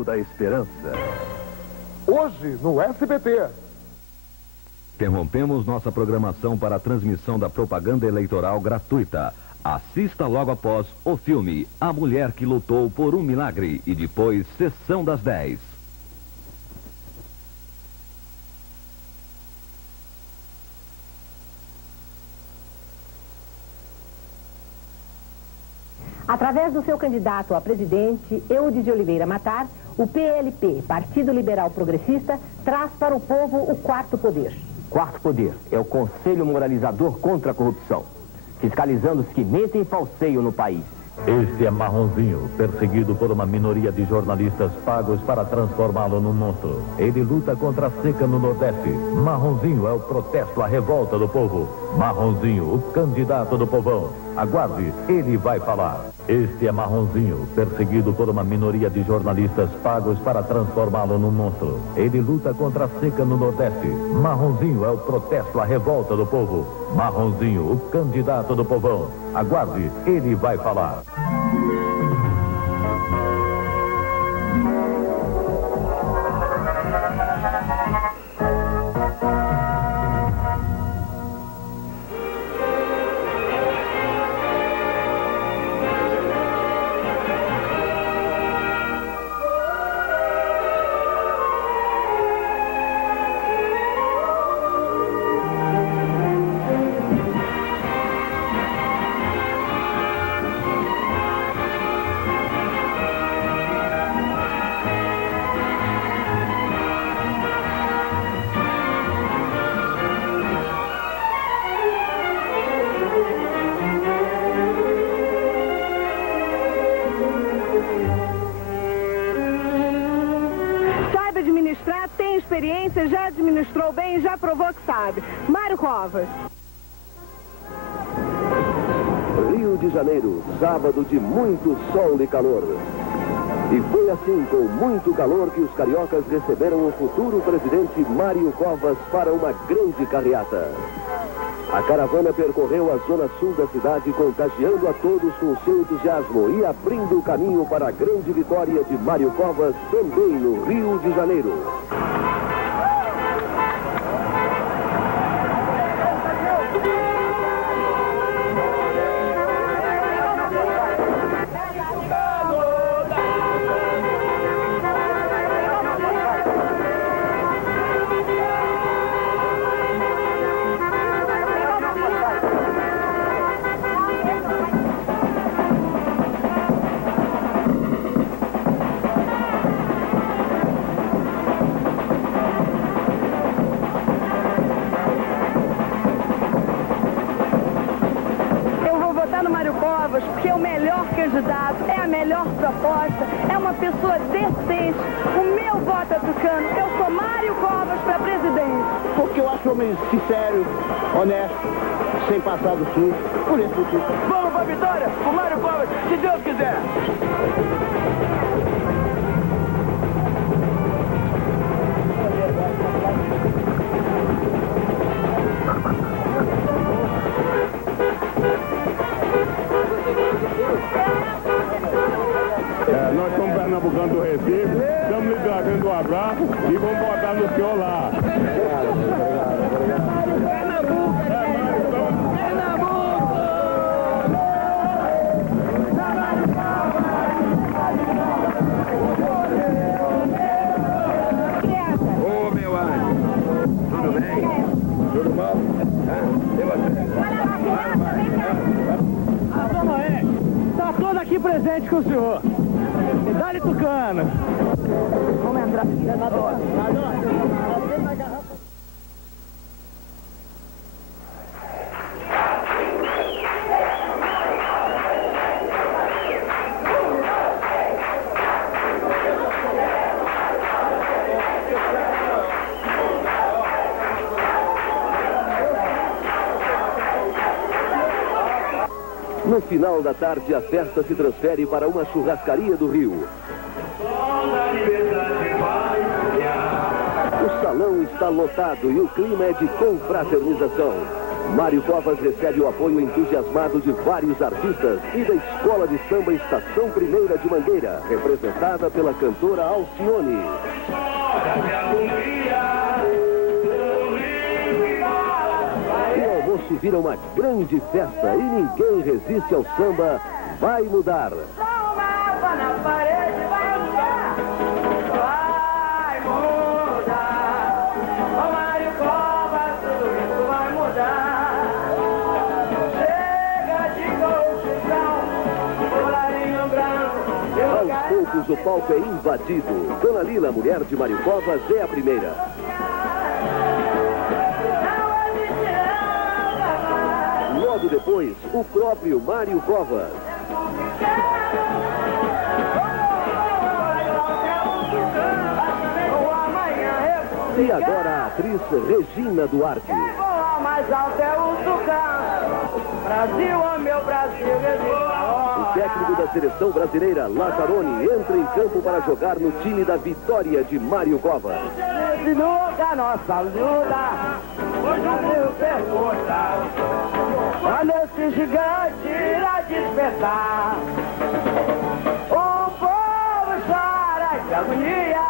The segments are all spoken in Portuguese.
da Esperança. Hoje, no SBT. Interrompemos nossa programação para a transmissão da propaganda eleitoral gratuita. Assista logo após o filme A Mulher que Lutou por um Milagre e depois Sessão das 10. Através do seu candidato a presidente, Eudes de Oliveira Mattar, o PLP, Partido Liberal Progressista, traz para o povo o quarto poder. Quarto poder é o Conselho Moralizador contra a Corrupção, fiscalizando os que mentem e falseiam no país. Este é Marronzinho, perseguido por uma minoria de jornalistas pagos para transformá-lo num monstro. Ele luta contra a seca no Nordeste. Marronzinho é o protesto, a revolta do povo. Marronzinho, o candidato do povão. Aguarde, ele vai falar. Este é Marronzinho, perseguido por uma minoria de jornalistas pagos para transformá-lo num monstro. Ele luta contra a seca no Nordeste. Marronzinho é o protesto, a revolta do povo. Marronzinho, o candidato do povão. Aguarde, ele vai falar. Tem experiência, já administrou bem, já provou que sabe. Mário Covas. Rio de Janeiro, sábado de muito sol e calor. E foi assim, com muito calor, que os cariocas receberam o futuro presidente Mário Covas para uma grande carreata. A caravana percorreu a zona sul da cidade, contagiando a todos com seu entusiasmo e abrindo o caminho para a grande vitória de Mário Covas também no Rio de Janeiro. Porque é o melhor candidato, é a melhor proposta, é uma pessoa decente. O meu voto é Tucano, eu sou Mário Covas para presidente. Porque eu acho homem sincero, honesto, sem passar do sul, por isso tudo. Vamos para a vitória, o Mário Covas, se Deus quiser. Nós somos pernambucanos do Recife, estamos lhe trazendo um abraço e vamos botar no senhor lá. Ô, meu anjo, tudo bem? Tudo bom? A dona está toda aqui presente com o senhor. Dá-lhe Tucano. Vamos entrar. Senador. No final da tarde, a festa se transfere para uma churrascaria do Rio. O salão está lotado e o clima é de confraternização. Mário Covas recebe o apoio entusiasmado de vários artistas e da Escola de Samba Estação Primeira de Mangueira, representada pela cantora Alcione. O almoço vira uma grande festa e ninguém resiste ao samba. Vai mudar. O palco é invadido. Dona Lila, mulher de Mário Covas, é a primeira. Logo depois, o próprio Mário Covas. E agora a atriz Regina Duarte. Mais alto é o Tucano. Brasil, ó meu Brasil, o técnico da seleção brasileira, Lazzaroni, entra em campo para jogar no time da vitória de Mário Covas. Nunca nossa luta, hoje o meu pergunta, quando esse gigante irá despertar, o povo chora de agonia,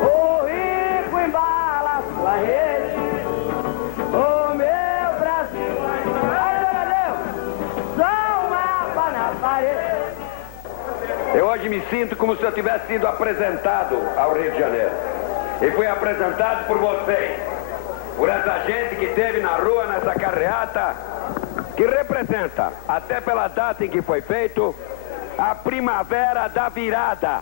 o rico embala sua rede. O meu Brasil, só um mapa na parede. Eu hoje me sinto como se eu tivesse sido apresentado ao Rio de Janeiro. E fui apresentado por vocês, por essa gente que esteve na rua nessa carreata, que representa, até pela data em que foi feito, a primavera da virada.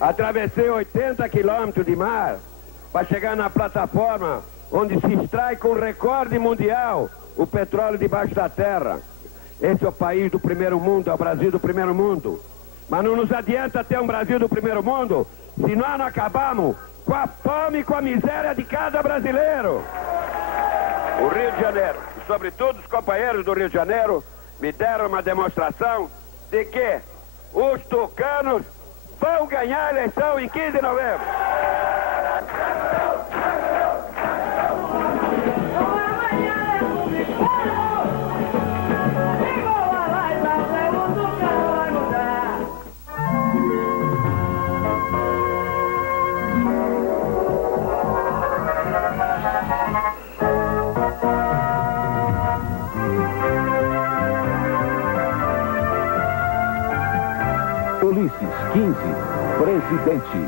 Atravessei 80 quilômetros de mar para chegar na plataforma onde se extrai com recorde mundial o petróleo debaixo da terra. Esse é o país do primeiro mundo, é o Brasil do primeiro mundo. Mas não nos adianta ter um Brasil do primeiro mundo se nós não acabamos com a fome e com a miséria de cada brasileiro. O Rio de Janeiro, e sobretudo os companheiros do Rio de Janeiro, me deram uma demonstração de que os tucanos vão ganhar a eleição em 15 de novembro. Ulisses 15, presidente.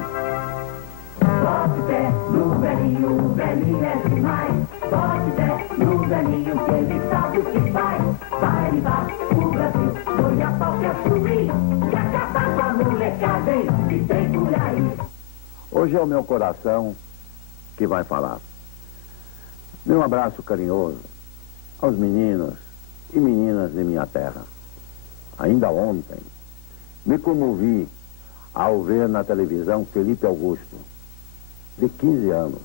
Bote pé no velhinho, o velhinho é demais. Bote pé no velhinho, que ele sabe o que faz. Vai levar o Brasil, foi a pau que assumir. E acabar com a molecagem que tem por aí. Hoje é o meu coração que vai falar. Meu abraço carinhoso aos meninos e meninas de minha terra. Ainda ontem, me comovi ao ver na televisão Felipe Augusto, de 15 anos,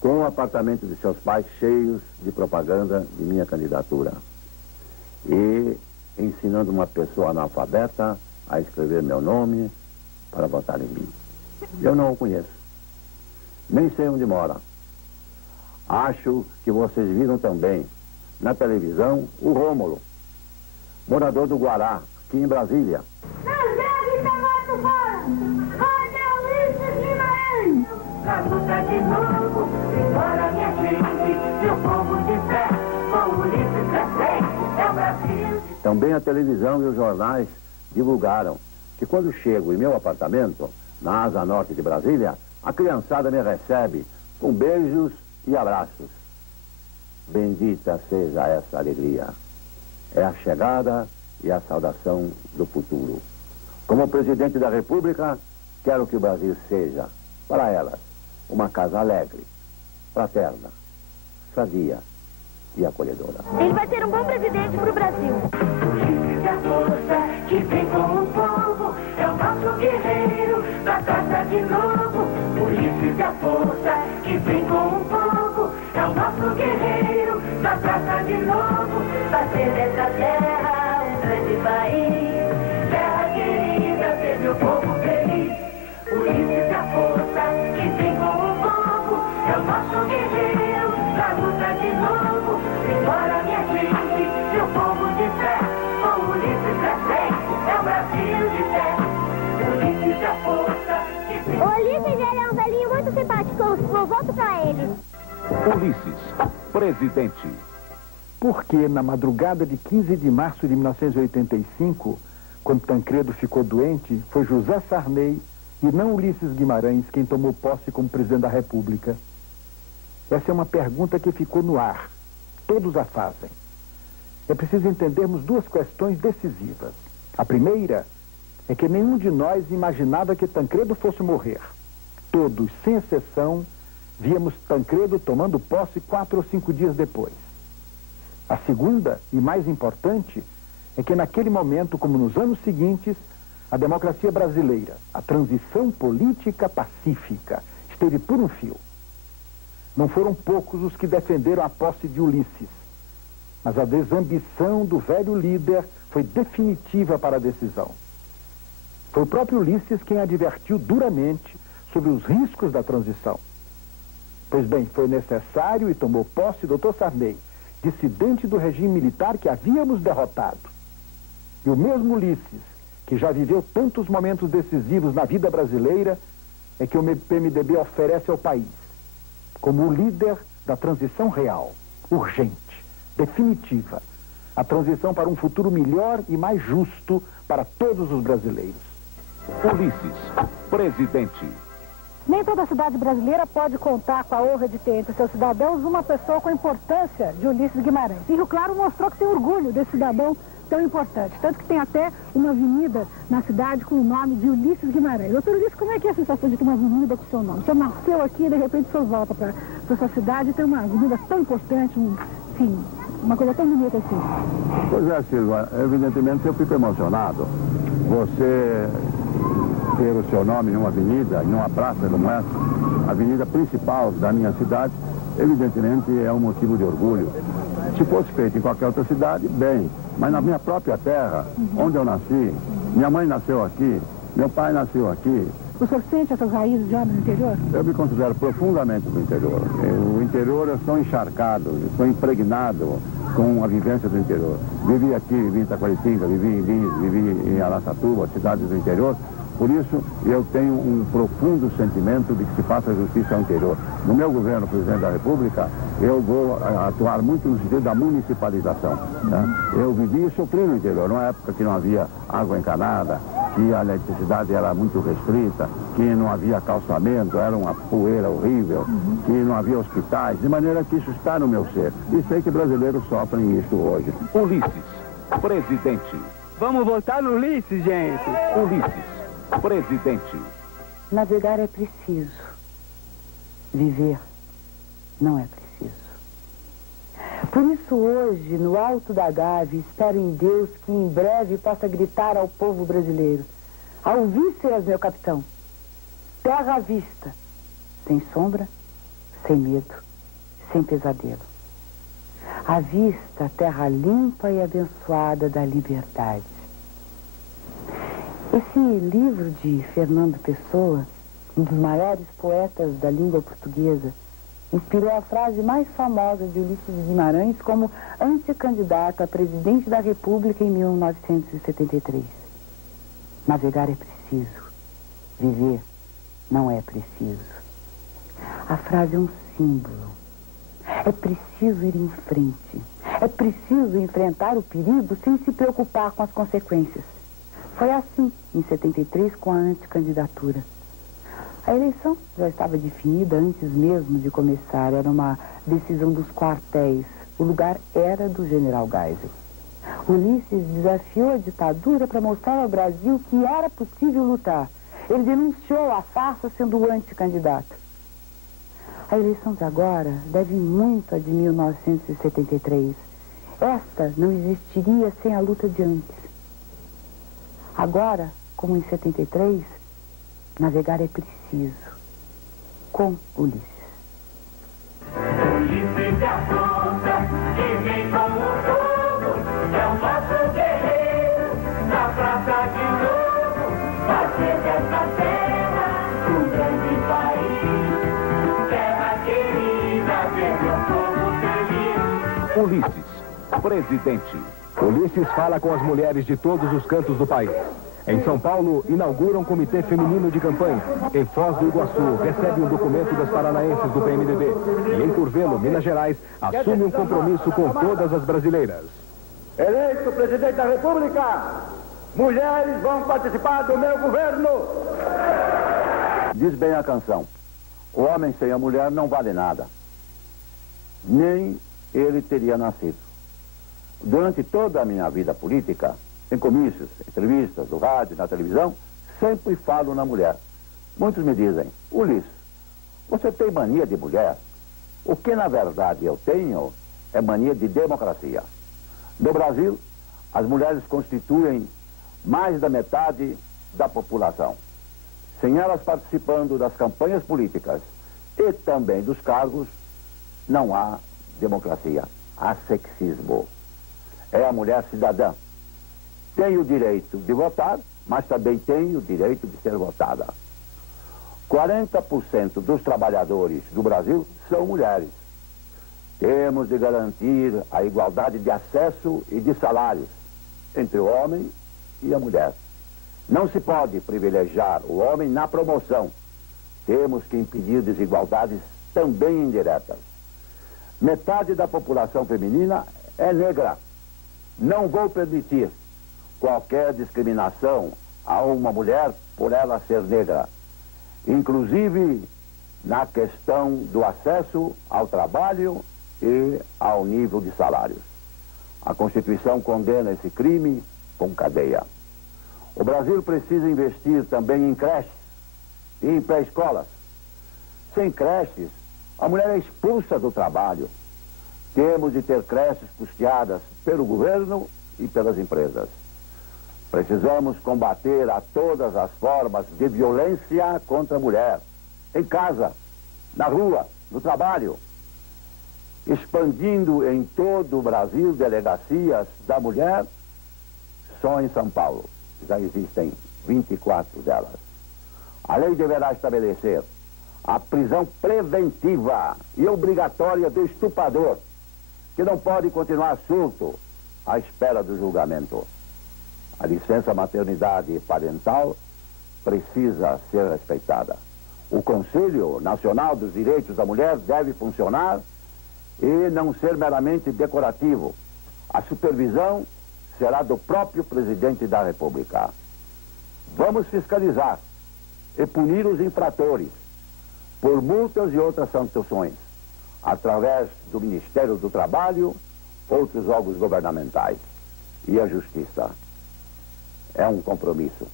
com o apartamento de seus pais cheios de propaganda de minha candidatura e ensinando uma pessoa analfabeta a escrever meu nome para votar em mim. Eu não o conheço, nem sei onde mora. Acho que vocês viram também na televisão o Rômulo, morador do Guará, aqui em Brasília. Não deve estar morto fora! Onde é Ulisses Guimarães? Pra lutar de novo, embora minha gente, meu povo de fé, com Ulisses é o Brasil. Também a televisão e os jornais divulgaram que quando chego em meu apartamento, na asa norte de Brasília, a criançada me recebe com beijos e abraços. Bendita seja essa alegria. É a chegada e a saudação do futuro. Como presidente da República, quero que o Brasil seja, para elas, uma casa alegre, fraterna, sadia e acolhedora. Ele vai ser um bom presidente para o Brasil. Ulisses é a força que vem com o povo, é o nosso guerreiro da taça de novo. Ulisses é a força que vem com o povo, é o nosso guerreiro da taça de novo. Fazer dessa terra um grande país, terra querida, ver meu povo feliz. Ulisses é a força que vem com o povo. é o nosso guerreiro, pra luta de novo. Embora minha gente, meu povo de fé, com Ulisses presente, é o Brasil de pé. Ulisses é a força que... O Ulisses, ele é um velhinho muito simpático, eu voto pra ele. Ulisses, presidente. Porque na madrugada de 15 de março de 1985, quando Tancredo ficou doente, foi José Sarney e não Ulisses Guimarães quem tomou posse como presidente da República? Essa é uma pergunta que ficou no ar. Todos a fazem. É preciso entendermos duas questões decisivas. A primeira é que nenhum de nós imaginava que Tancredo fosse morrer. Todos, sem exceção, víamos Tancredo tomando posse 4 ou 5 dias depois. A segunda, e mais importante, é que naquele momento, como nos anos seguintes, a democracia brasileira, a transição política pacífica, esteve por um fio. Não foram poucos os que defenderam a posse de Ulisses, mas a desambição do velho líder foi definitiva para a decisão. Foi o próprio Ulisses quem advertiu duramente sobre os riscos da transição. Pois bem, foi necessário e tomou posse Dr. Sarney, dissidente do regime militar que havíamos derrotado. E o mesmo Ulisses, que já viveu tantos momentos decisivos na vida brasileira, é que o PMDB oferece ao país, como o líder da transição real, urgente, definitiva, a transição para um futuro melhor e mais justo para todos os brasileiros. Ulisses, presidente. Nem toda cidade brasileira pode contar com a honra de ter entre seus cidadãos uma pessoa com a importância de Ulisses Guimarães. E Rio Claro mostrou que tem orgulho desse cidadão tão importante. Tanto que tem até uma avenida na cidade com o nome de Ulisses Guimarães. Doutor Ulisses, como é que é a sensação de ter uma avenida com o seu nome? Você nasceu aqui e de repente você volta para sua cidade e tem uma avenida tão importante, enfim, uma coisa tão bonita assim. Pois é, Silva, evidentemente eu fico emocionado. Você ter o seu nome numa avenida, em uma praça como essa, a avenida principal da minha cidade, evidentemente é um motivo de orgulho. Se fosse feito em qualquer outra cidade, bem, mas na minha própria terra, onde eu nasci, minha mãe nasceu aqui, meu pai nasceu aqui. O senhor sente essas raízes já no interior? Eu me considero profundamente do interior. O interior eu sou encharcado, eu sou impregnado com a vivência do interior. Vivi aqui, vivi em Itaquaritinga, vivi em Lins, vivi em Araçatuba, cidades do interior. Por isso, eu tenho um profundo sentimento de que se faça justiça ao interior. No meu governo, presidente da República, eu vou atuar muito no sentido da municipalização. Tá? Eu vivi e sofri no interior, numa época que não havia água encanada, que a eletricidade era muito restrita, que não havia calçamento, era uma poeira horrível, que não havia hospitais, de maneira que isso está no meu ser. E sei que brasileiros sofrem isso hoje. Ulisses, presidente. Vamos votar no Ulisses, gente. Ulisses, presidente. Navegar é preciso. Viver não é preciso. Por isso hoje, no alto da Gávea, espero em Deus que em breve possa gritar ao povo brasileiro: ao vísceras, meu capitão, terra à vista, sem sombra, sem medo, sem pesadelo. À vista, a terra limpa e abençoada da liberdade. Esse livro de Fernando Pessoa, um dos maiores poetas da língua portuguesa, inspirou a frase mais famosa de Ulisses Guimarães como antecandidato a presidente da República em 1973. Navegar é preciso, viver não é preciso. A frase é um símbolo. É preciso ir em frente. É preciso enfrentar o perigo sem se preocupar com as consequências. Foi assim, em 73, com a antecandidatura. A eleição já estava definida antes mesmo de começar. Era uma decisão dos quartéis. O lugar era do general Geisel. Ulisses desafiou a ditadura para mostrar ao Brasil que era possível lutar. Ele denunciou a farsa sendo o antecandidato. A eleição de agora deve muito à de 1973. Esta não existiria sem a luta de antes. Agora, como em 73, navegar é preciso. Com Ulisses. Ulisses é a força que vem com o povo, é o nosso guerreiro, na praça de novo, fazer dessa terra um grande país. Terra que presidente. Ulisses fala com as mulheres de todos os cantos do país. Em São Paulo, inaugura um comitê feminino de campanha. Em Foz do Iguaçu, recebe um documento das paranaenses do PMDB. E em Curvelo, Minas Gerais, assume um compromisso com todas as brasileiras. Eleito presidente da República, mulheres vão participar do meu governo. Diz bem a canção: o homem sem a mulher não vale nada. Nem ele teria nascido. Durante toda a minha vida política, em comícios, entrevistas, no rádio, na televisão, sempre falo na mulher. Muitos me dizem: Ulisses, você tem mania de mulher? O que na verdade eu tenho é mania de democracia. No Brasil, as mulheres constituem mais da metade da população. Sem elas participando das campanhas políticas e também dos cargos, não há democracia, há sexismo. É a mulher cidadã. Tem o direito de votar, mas também tem o direito de ser votada. 40% dos trabalhadores do Brasil são mulheres. Temos de garantir a igualdade de acesso e de salários entre o homem e a mulher. Não se pode privilegiar o homem na promoção. Temos que impedir desigualdades também indiretas. Metade da população feminina é negra. Não vou permitir qualquer discriminação a uma mulher por ela ser negra, inclusive na questão do acesso ao trabalho e ao nível de salários. A Constituição condena esse crime com cadeia. O Brasil precisa investir também em creches e em pré-escolas. Sem creches, a mulher é expulsa do trabalho. Temos de ter creches custeadas pelo governo e pelas empresas. Precisamos combater a todas as formas de violência contra a mulher, em casa, na rua, no trabalho, expandindo em todo o Brasil delegacias da mulher. Só em São Paulo já existem 24 delas. A lei deverá estabelecer a prisão preventiva e obrigatória do estuprador, que não pode continuar surdo à espera do julgamento. A licença maternidade e parental precisa ser respeitada. O Conselho Nacional dos Direitos da Mulher deve funcionar e não ser meramente decorativo. A supervisão será do próprio presidente da República. Vamos fiscalizar e punir os infratores por multas e outras sanções, através do Ministério do Trabalho, outros órgãos governamentais e a Justiça. É um compromisso.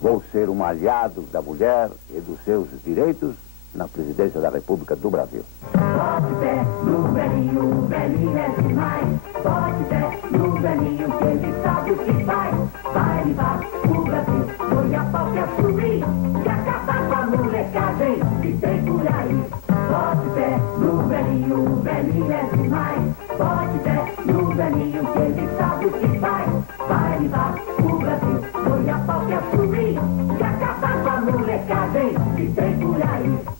Vou ser um aliado da mulher e dos seus direitos na presidência da República do Brasil. Bote fé no velhinho, o velhinho é demais. Bote fé no velhinho, que ele sabe o que faz. Vai levar o Brasil, foi a pau que a subir e acabar com a molecagem que tem por aí. Bote fé no velhinho, o velhinho é demais. Bote fé no velhinho, que ele sabe o que faz. Vai levar o Brasil, foi a pau que a subir e acabar com a molecagem que tem por aí.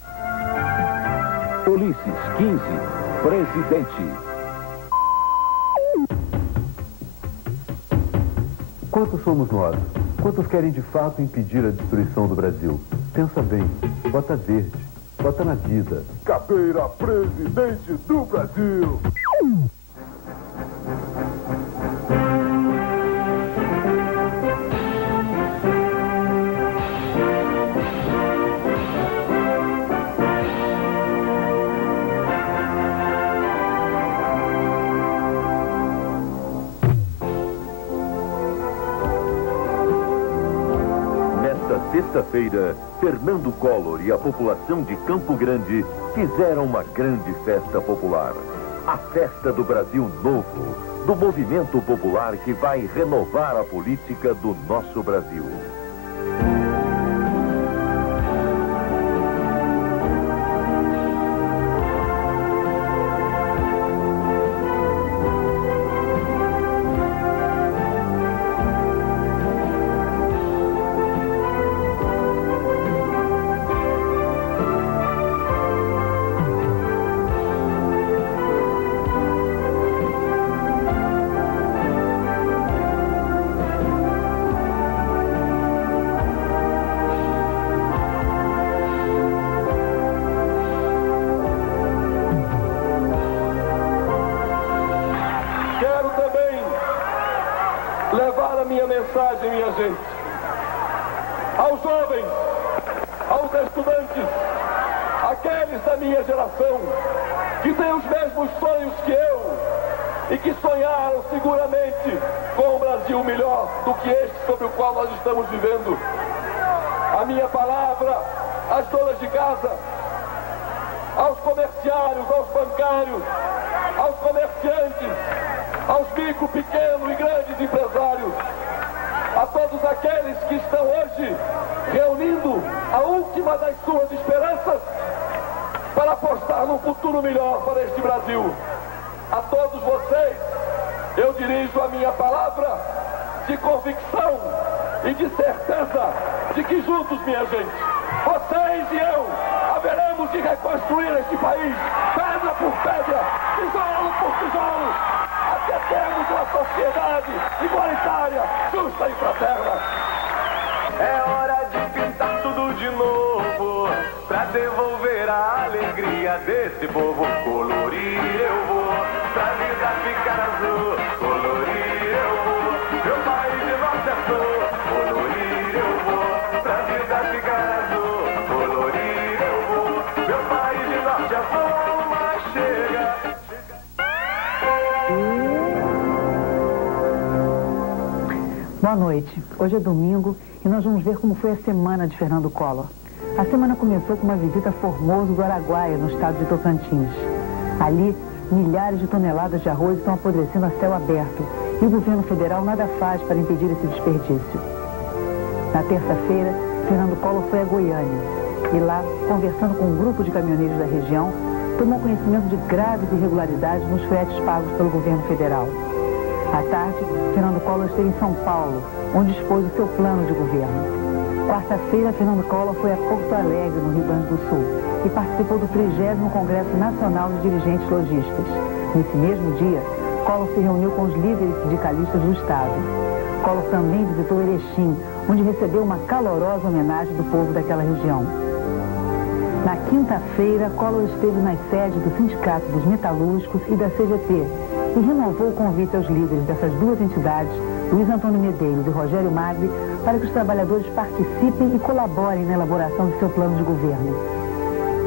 Ulisses 15, presidente. Quantos somos nós? Quantos querem de fato impedir a destruição do Brasil? Pensa bem, vota verde, vota na vida. Caveira, presidente do Brasil. Sexta-feira, Fernando Collor e a população de Campo Grande fizeram uma grande festa popular. A Festa do Brasil Novo, do movimento popular que vai renovar a política do nosso Brasil. mensagem, minha gente. Aos jovens, aos estudantes, aqueles da minha geração, que têm os mesmos sonhos que eu e que sonharam seguramente com um Brasil melhor do que este sobre o qual nós estamos vivendo. A minha palavra às donas de casa, aos comerciários, aos bancários, aos comerciantes, aos micro, pequeno e grandes empresários, a todos aqueles que estão hoje reunindo a última das suas esperanças para apostar num futuro melhor para este Brasil. A todos vocês, eu dirijo a minha palavra de convicção e de certeza de que juntos, minha gente, vocês e eu, haveremos de reconstruir este país, pedra por pedra, tijolo por tijolo, até termos uma sociedade igualitária, justa e fraterna. É hora de pintar tudo de novo, pra devolver a alegria desse povo. Colorir eu vou, pra vida ficar azul. Colorir eu vou, meu país de norte a sul. Colorir eu vou, pra vida ficar azul. Colorir eu vou, meu país de norte a sul. Mas chega. Boa noite. Hoje é domingo e nós vamos ver como foi a semana de Fernando Collor. A semana começou com uma visita a Formoso do Araguaia, no estado de Tocantins. Ali, milhares de toneladas de arroz estão apodrecendo a céu aberto e o governo federal nada faz para impedir esse desperdício. Na terça-feira, Fernando Collor foi a Goiânia e lá, conversando com um grupo de caminhoneiros da região, tomou conhecimento de graves irregularidades nos fretes pagos pelo governo federal. À tarde, Fernando Collor esteve em São Paulo, onde expôs o seu plano de governo. Quarta-feira, Fernando Collor foi a Porto Alegre, no Rio Grande do Sul, e participou do 30º Congresso Nacional de Dirigentes Lojistas. Nesse mesmo dia, Collor se reuniu com os líderes sindicalistas do Estado. Collor também visitou Erechim, onde recebeu uma calorosa homenagem do povo daquela região. Na quinta-feira, Collor esteve nas sedes do Sindicato dos Metalúrgicos e da CGT e renovou o convite aos líderes dessas duas entidades, Luiz Antônio Medeiros e Rogério Magri, para que os trabalhadores participem e colaborem na elaboração de seu plano de governo.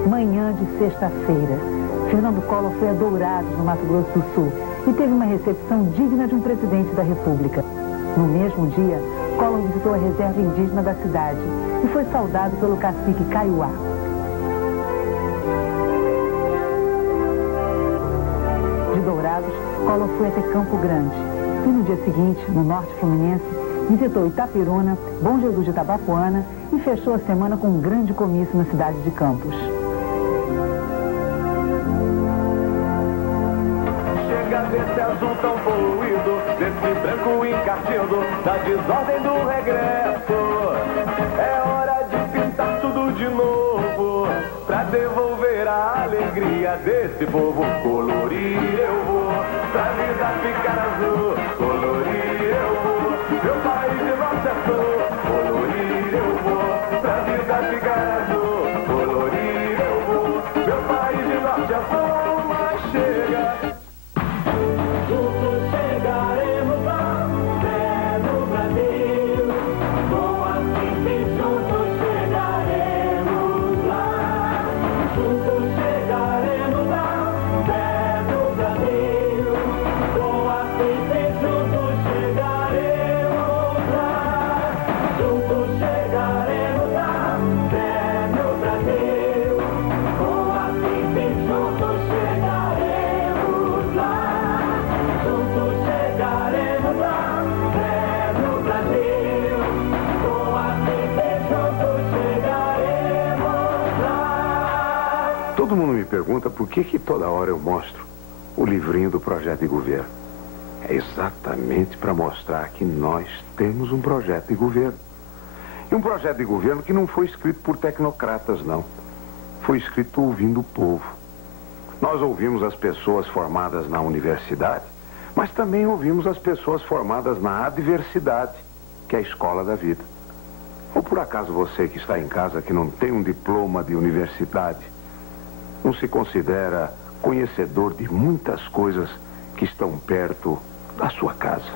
Manhã de sexta-feira, Fernando Collor foi a Dourados, no Mato Grosso do Sul, e teve uma recepção digna de um presidente da República. No mesmo dia, Collor visitou a reserva indígena da cidade e foi saudado pelo cacique Kaiowá. De Dourados, Collor foi até Campo Grande e no dia seguinte, no norte fluminense, visitou Itapiruna, Bom Jesus de Itabapoana e fechou a semana com um grande comício na cidade de Campos. Chega desse azul tão poluído, desse branco encardido, da desordem do regresso. É hora de pintar tudo de novo, pra devolver a alegria desse povo. Colorir eu vou, pra vida ficar azul. Colorir eu vou, meu país de norte a sul. Colorir eu vou, pra vida ficar azul. Colorir eu vou, meu país de norte a sul. Mas chega. Juntos chegaremos lá, é no Brasil. Com a simples juntos chegaremos lá. Juntos chegaremos lá, é no Brasil. Com a simples juntos chegaremos lá. Juntos chegaremos lá, é no Brasil. Com a simples juntos chegaremos lá. Juntos chegaremos lá, é no Brasil. Com a simples juntos chegaremos lá. Todo mundo me pergunta por que toda hora eu mostro o livrinho do projeto de governo. É exatamente para mostrar que nós temos um projeto de governo. E um projeto de governo que não foi escrito por tecnocratas, não. Foi escrito ouvindo o povo. Nós ouvimos as pessoas formadas na universidade, mas também ouvimos as pessoas formadas na adversidade, que é a escola da vida. Ou por acaso você que está em casa, que não tem um diploma de universidade, não se considera conhecedor de muitas coisas que estão perto da sua casa?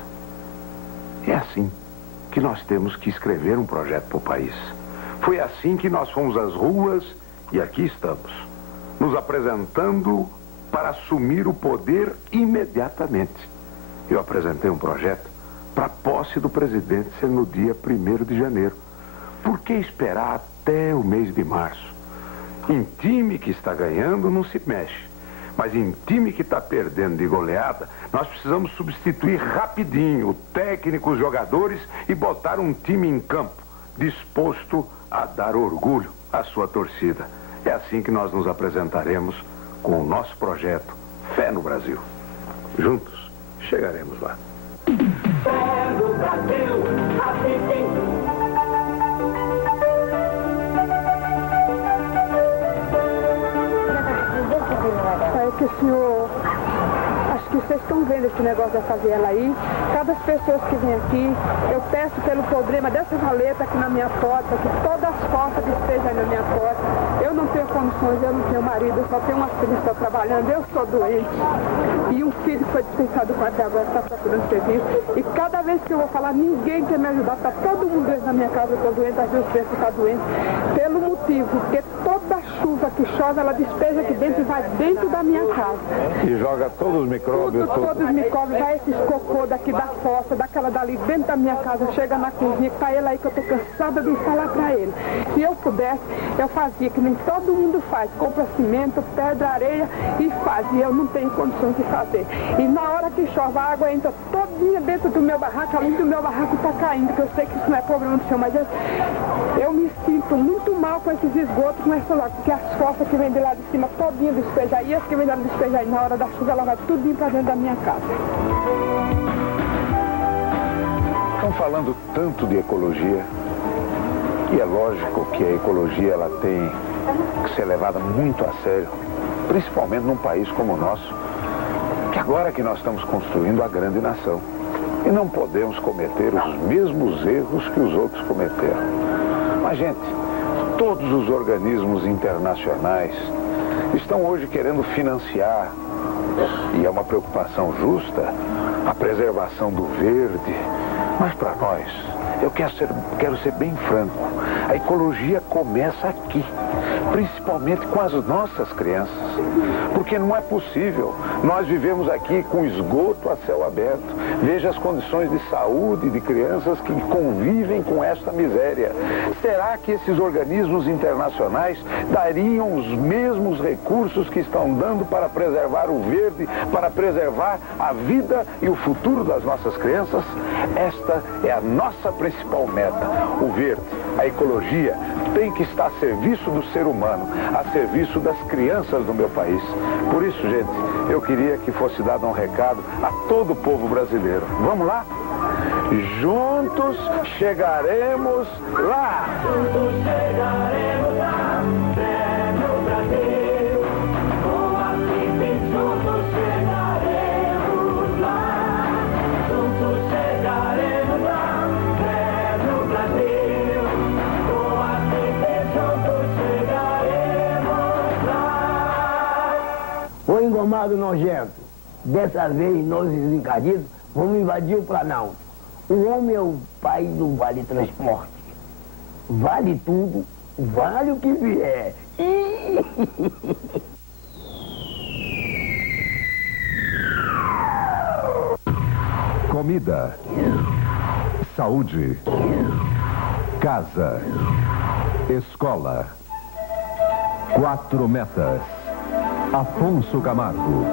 É assim. que nós temos que escrever um projeto para o país. Foi assim que nós fomos às ruas e aqui estamos, nos apresentando para assumir o poder imediatamente. Eu apresentei um projeto para a posse do presidente ser no dia 1º de janeiro. Por que esperar até o mês de março? Em time que está ganhando não se mexe, mas em time que está perdendo de goleada, nós precisamos substituir rapidinho o técnico, os jogadores e botar um time em campo disposto a dar orgulho à sua torcida. É assim que nós nos apresentaremos com o nosso projeto Fé no Brasil. Juntos chegaremos lá. Fé no Brasil, assim sim. É que o senhor... Acho que vocês estão vendo esse negócio dessa viela aí. Cada pessoa que vem aqui, eu peço pelo problema dessa valeta aqui na minha porta, que todas as portas estejam aí na minha porta. Eu não tenho condições, eu não tenho marido, eu só tenho uma filha que está trabalhando, eu sou doente. E um filho que foi dispensado com até agora está procurando serviço. E cada vez que eu vou falar, ninguém quer me ajudar. Está todo mundo dentro da minha casa, eu estou doente, às vezes penso que está doente. Pelo motivo, porque toda chuva que chove, ela despeja aqui dentro e vai dentro da minha casa. E joga todos os micróbios. Todos os micróbios, vai esses cocô daqui da fossa, daquela dali, dentro da minha casa, chega na cozinha, que tá ele aí que eu tô cansada de falar pra ele. Se eu pudesse, eu fazia, que nem todo mundo faz, compra cimento, pedra, areia e faz, e eu não tenho condições de fazer. E na hora que chove, a água entra todinha dentro do meu barraco, além do meu barraco tá caindo, que eu sei que isso não é problema do senhor, mas eu me sinto muito mal com esses esgotos, com essa lá, porque as fossas que vêm de lá de cima, todinha despeja, e as que vêm de lá despeja, e na hora da chuva, ela vai tudinho pra dentro da minha casa. Estão falando tanto de ecologia, e é lógico que a ecologia ela tem que ser levada muito a sério, principalmente num país como o nosso, que agora que nós estamos construindo a grande nação. E não podemos cometer os mesmos erros que os outros cometeram. Mas, gente, todos os organismos internacionais estão hoje querendo financiar, e é uma preocupação justa, a preservação do verde. Mas para nós, eu quero ser bem franco, a ecologia começa aqui, principalmente com as nossas crianças. Porque não é possível, nós vivemos aqui com esgoto a céu aberto. Veja as condições de saúde de crianças que convivem com esta miséria. Será que esses organismos internacionais dariam os mesmos recursos que estão dando para preservar o verde, para preservar a vida e o futuro das nossas crianças? Esta é a nossa principal meta. O verde, a ecologia, tem que estar a serviço do ser humano, a serviço das crianças do meu país. Por isso, gente, eu queria que fosse dado um recado a todo o povo brasileiro. Vamos lá? Juntos chegaremos lá! Juntos chegaremos lá, fé no Brasil. Com a CIP, juntos chegaremos lá. Juntos chegaremos lá, fé no Brasil. Com a CIP, juntos chegaremos lá. Ô engomado nojento, dessa vez nós desencardidos vamos invadir o Planalto. O homem é o pai do Vale Transporte. Vale tudo, vale o que vier. Comida, saúde, casa, escola. 4 metas. Afonso Camargo,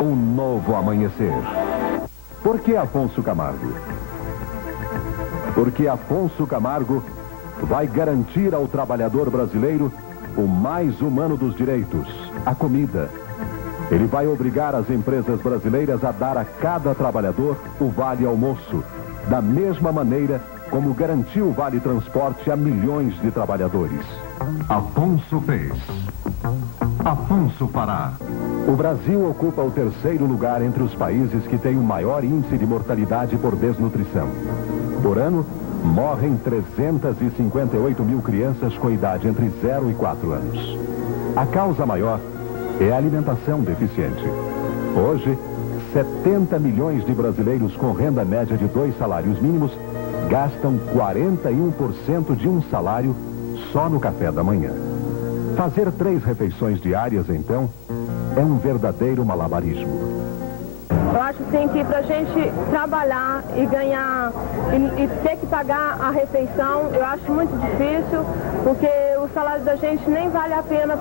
um novo amanhecer. Por que Afonso Camargo? Porque Afonso Camargo vai garantir ao trabalhador brasileiro o mais humano dos direitos, a comida. Ele vai obrigar as empresas brasileiras a dar a cada trabalhador o vale almoço, da mesma maneira como garantiu o vale transporte a milhões de trabalhadores. Afonso fez. Afonso fará. O Brasil ocupa o 3º lugar entre os países que têm o maior índice de mortalidade por desnutrição. Por ano, morrem 358 mil crianças com idade entre 0 e 4 anos. A causa maior é a alimentação deficiente. Hoje, 70 milhões de brasileiros com renda média de 2 salários mínimos gastam 41% de um salário só no café da manhã. Fazer 3 refeições diárias, então, é um verdadeiro malabarismo. Eu acho sim que pra gente trabalhar e ganhar e ter que pagar a refeição, eu acho muito difícil, porque o salário da gente nem vale a pena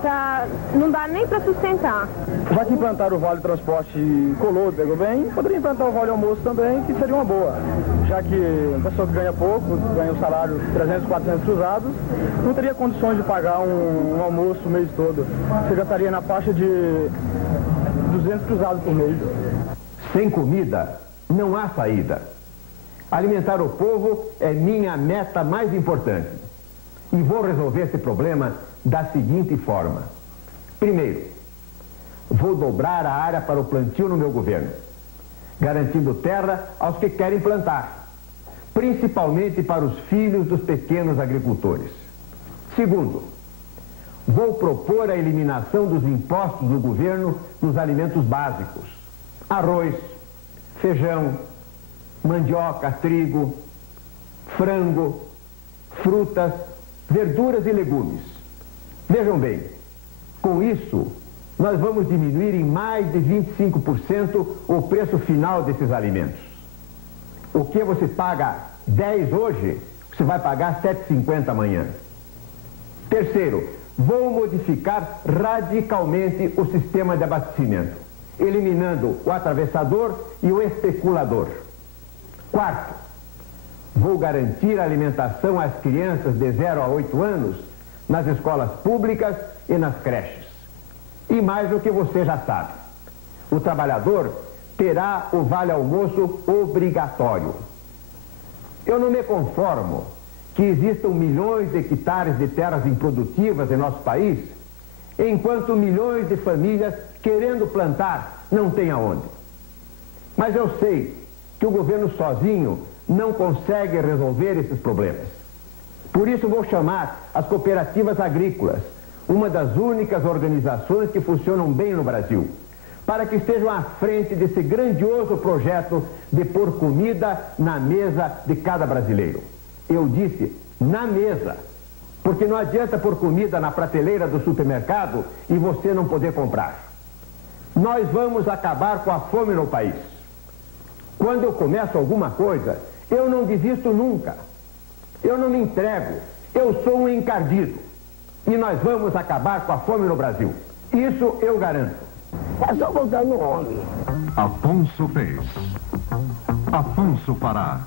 não dá nem para sustentar. Já que implantaram o Vale Transporte colou, pegou bem, poderia implantar o Vale Almoço também, que seria uma boa. Já que a pessoa que ganha pouco, ganha um salário 300, 400 cruzados, não teria condições de pagar um almoço o mês todo. Você gastaria na faixa de 200 cruzados por mês. Sem comida, não há saída. Alimentar o povo é minha meta mais importante. E vou resolver esse problema da seguinte forma. Primeiro, vou dobrar a área para o plantio no meu governo, garantindo terra aos que querem plantar, principalmente para os filhos dos pequenos agricultores. Segundo, vou propor a eliminação dos impostos do governo nos alimentos básicos. Arroz, feijão, mandioca, trigo, frango, frutas, verduras e legumes. Vejam bem, com isso, nós vamos diminuir em mais de 25% o preço final desses alimentos. O que você paga 10 hoje, você vai pagar 7,50 amanhã. Terceiro, vou modificar radicalmente o sistema de abastecimento, eliminando o atravessador e o especulador. Quarto, vou garantir a alimentação às crianças de 0 a 8 anos nas escolas públicas e nas creches. E mais do que você já sabe, o trabalhador terá o vale-almoço obrigatório. Eu não me conformo que existam milhões de hectares de terras improdutivas em nosso país, enquanto milhões de famílias querendo plantar não tem aonde. Mas eu sei que o governo sozinho não consegue resolver esses problemas. Por isso vou chamar as cooperativas agrícolas, uma das únicas organizações que funcionam bem no Brasil, para que estejam à frente desse grandioso projeto de pôr comida na mesa de cada brasileiro. Eu disse na mesa, porque não adianta pôr comida na prateleira do supermercado e você não poder comprar. Nós vamos acabar com a fome no país. Quando eu começo alguma coisa, eu não desisto nunca. Eu não me entrego. Eu sou um encardido. E nós vamos acabar com a fome no Brasil. Isso eu garanto. É só botar no homem. Afonso fez. Afonso Pará.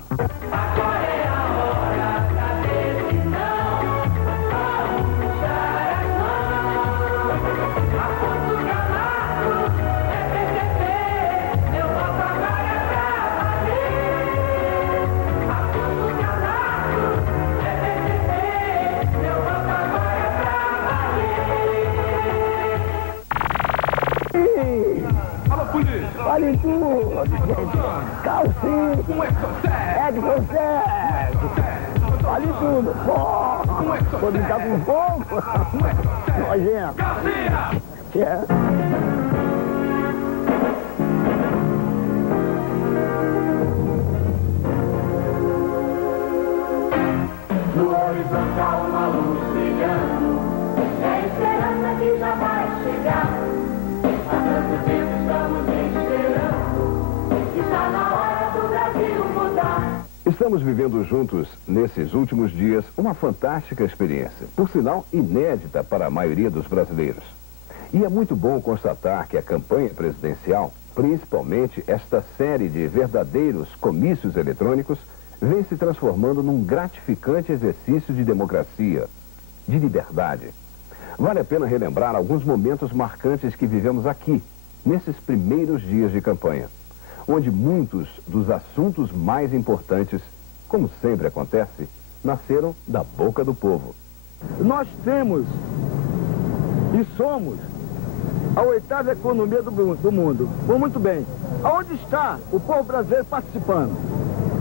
Vale tudo, calcinha, é que consegue, vale tudo, vou brincar com fogo, nojento, No horizonte há uma luz brilhando, é a esperança que já vai chegar. Há tanto tempo estamos esperando, está na hora do Brasil mudar. Estamos vivendo juntos, nesses últimos dias, uma fantástica experiência, por sinal inédita para a maioria dos brasileiros. E é muito bom constatar que a campanha presidencial, principalmente esta série de verdadeiros comícios eletrônicos, vem se transformando num gratificante exercício de democracia, de liberdade. Vale a pena relembrar alguns momentos marcantes que vivemos aqui, nesses primeiros dias de campanha, onde muitos dos assuntos mais importantes, como sempre acontece, nasceram da boca do povo. Nós temos e somos a 8ª economia do mundo. Muito bem. Aonde está o povo brasileiro participando?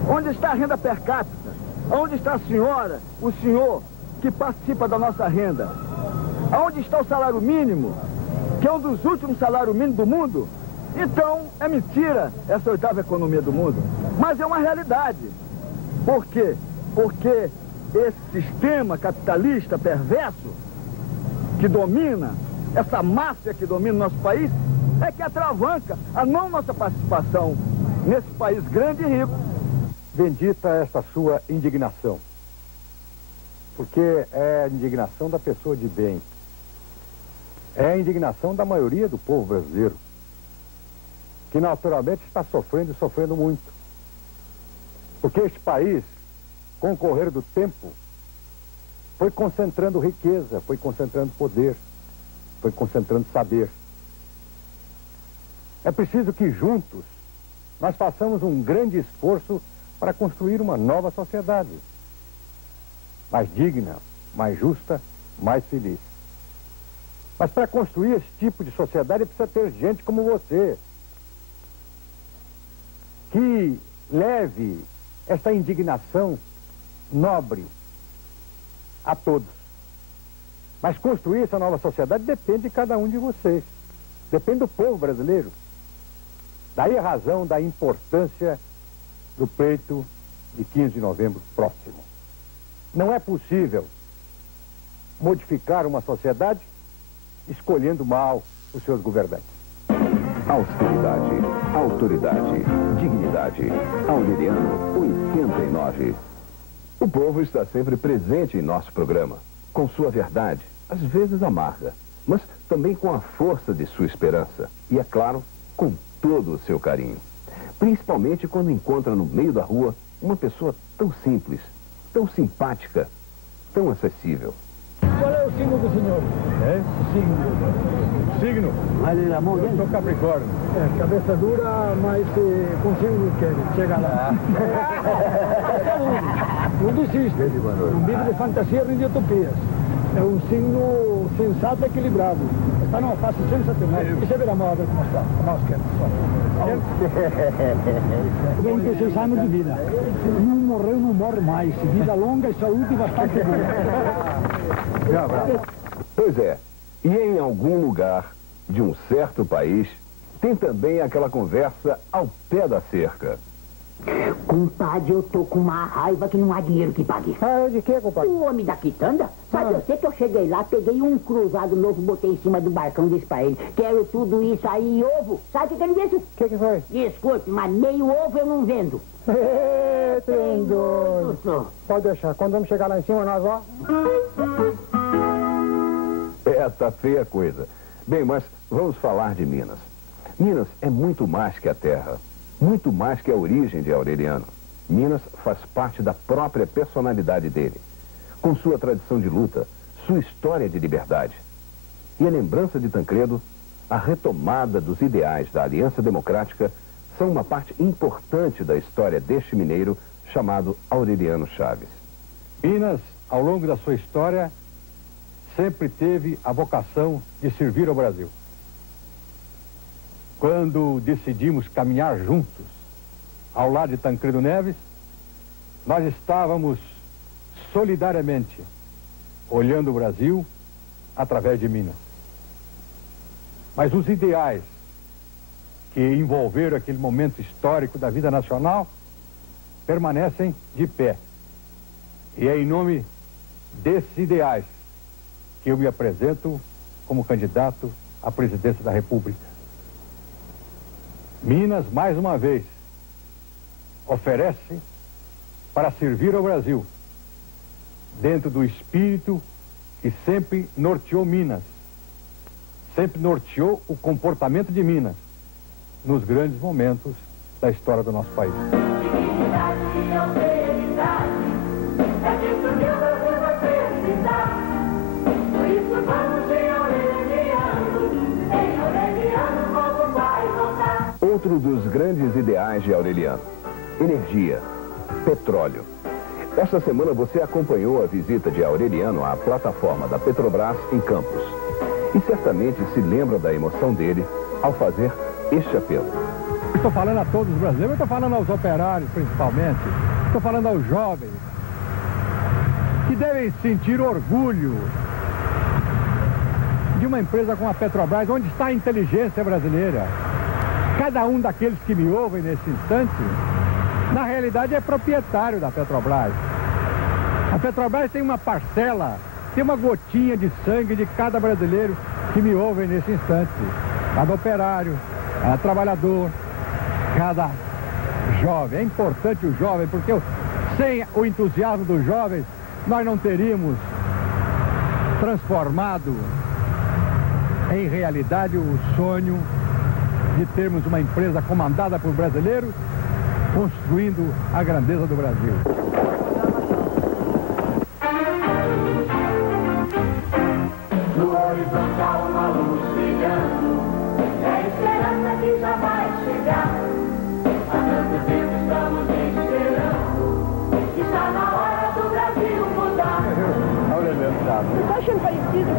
Onde está a renda per capita? Onde está a senhora, o senhor que participa da nossa renda? Aonde está o salário mínimo, que é um dos últimos salários mínimos do mundo? Então, é mentira essa 8ª economia do mundo. Mas é uma realidade. Por quê? porque esse sistema capitalista perverso que domina, essa máfia que domina o nosso país, é que atravanca a não nossa participação nesse país grande e rico. Bendita esta sua indignação, porque é a indignação da pessoa de bem, é a indignação da maioria do povo brasileiro, que naturalmente está sofrendo e sofrendo muito. Porque este país, com o correr do tempo, foi concentrando riqueza, foi concentrando poder, foi concentrando saber. É preciso que juntos nós façamos um grande esforço para construir uma nova sociedade, mais digna, mais justa, mais feliz. Mas para construir esse tipo de sociedade precisa ter gente como você, que leve essa indignação nobre a todos. Mas construir essa nova sociedade depende de cada um de vocês, depende do povo brasileiro. Daí a razão da importância do pleito de 15 de novembro próximo. Não é possível modificar uma sociedade escolhendo mal os seus governantes. Austeridade, autoridade, dignidade. Aureliano 89. O povo está sempre presente em nosso programa, com sua verdade, às vezes amarga, mas também com a força de sua esperança e, é claro, com todo o seu carinho. Principalmente quando encontra no meio da rua uma pessoa tão simples, tão simpática, tão acessível. Qual é o signo do senhor? É? Signo? Eu sou Capricórnio. É, cabeça dura, mas com signo que chega lá. Não desiste. Não vive de fantasia nem de utopias. É um signo sensato e equilibrado. Está numa face sensacional. E você verá mal como está. Vamos que é. 26 anos de vida. Não morreu, não morre mais. Vida longa e saúde bastante boa. Pois é, e em algum lugar de um certo país tem também aquela conversa ao pé da cerca. Compadre, eu tô com uma raiva que não há dinheiro que pague. Ah, de quê, compadre? O homem da quitanda. Sabe, eu sei que eu cheguei lá, peguei um cruzado novo, botei em cima do barcão, disse pra ele, quero tudo isso aí, ovo. Sabe o que ele disse? O que foi? Desculpe, mas meio ovo eu não vendo. Tem doido. Pode deixar, quando vamos chegar lá em cima, nós ó. Tá feia a coisa. Bem, mas vamos falar de Minas. Minas é muito mais que a terra, muito mais que a origem de Aureliano. Minas faz parte da própria personalidade dele, com sua tradição de luta, sua história de liberdade. E a lembrança de Tancredo, a retomada dos ideais da Aliança Democrática são uma parte importante da história deste mineiro chamado Aureliano Chaves. Minas, ao longo da sua história, sempre teve a vocação de servir ao Brasil. Quando decidimos caminhar juntos ao lado de Tancredo Neves, nós estávamos solidariamente olhando o Brasil através de Minas. Mas os ideais que envolveram aquele momento histórico da vida nacional permanecem de pé. E é em nome desses ideais que eu me apresento como candidato à presidência da República. Minas, mais uma vez, oferece para servir ao Brasil, dentro do espírito que sempre norteou Minas, sempre norteou o comportamento de Minas, nos grandes momentos da história do nosso país. Outro dos grandes ideais de Aureliano: energia, petróleo. Esta semana você acompanhou a visita de Aureliano à plataforma da Petrobras em Campos. E certamente se lembra da emoção dele ao fazer este apelo. Estou falando a todos os brasileiros, estou falando aos operários principalmente, estou falando aos jovens, que devem sentir orgulho de uma empresa como a Petrobras, onde está a inteligência brasileira. Cada um daqueles que me ouvem nesse instante, na realidade é proprietário da Petrobras. Petrobras tem uma parcela, tem uma gotinha de sangue de cada brasileiro que me ouve nesse instante. Cada operário, cada trabalhador, cada jovem. É importante o jovem, porque sem o entusiasmo dos jovens, nós não teríamos transformado em realidade o sonho de termos uma empresa comandada por brasileiros, construindo a grandeza do Brasil. No horizonte há uma luz brilhando, é a esperança que já vai chegar. Há tanto tempo estamos esperando, está na hora do Brasil mudar. Olha mesmo, sabe? Tá achando parecido?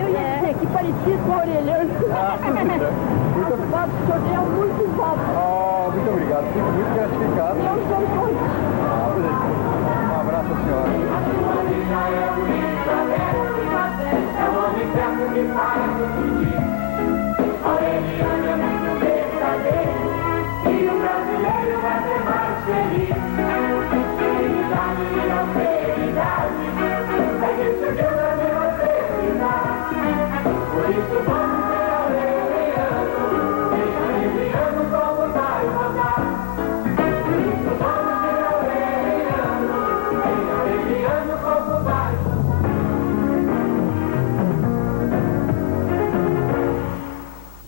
Eu ia dizer que parecido com o orelhão. Muito obrigado. O senhor deu muitos votos. Oh, muito obrigado, fico muito gratificado. Eu sou contra. Um abraço, senhora. A sua linha é bonita, é o homem certo que faz o pedir. Aureliano é muito verdadeiro e o brasileiro vai ser mais feliz. Felicidade e austeridade é isso que o Brasil vai precisar. Por isso vamos ser aureliano, deixa como vai votar. Por isso vamos ser aureliano, deixa como vai votar.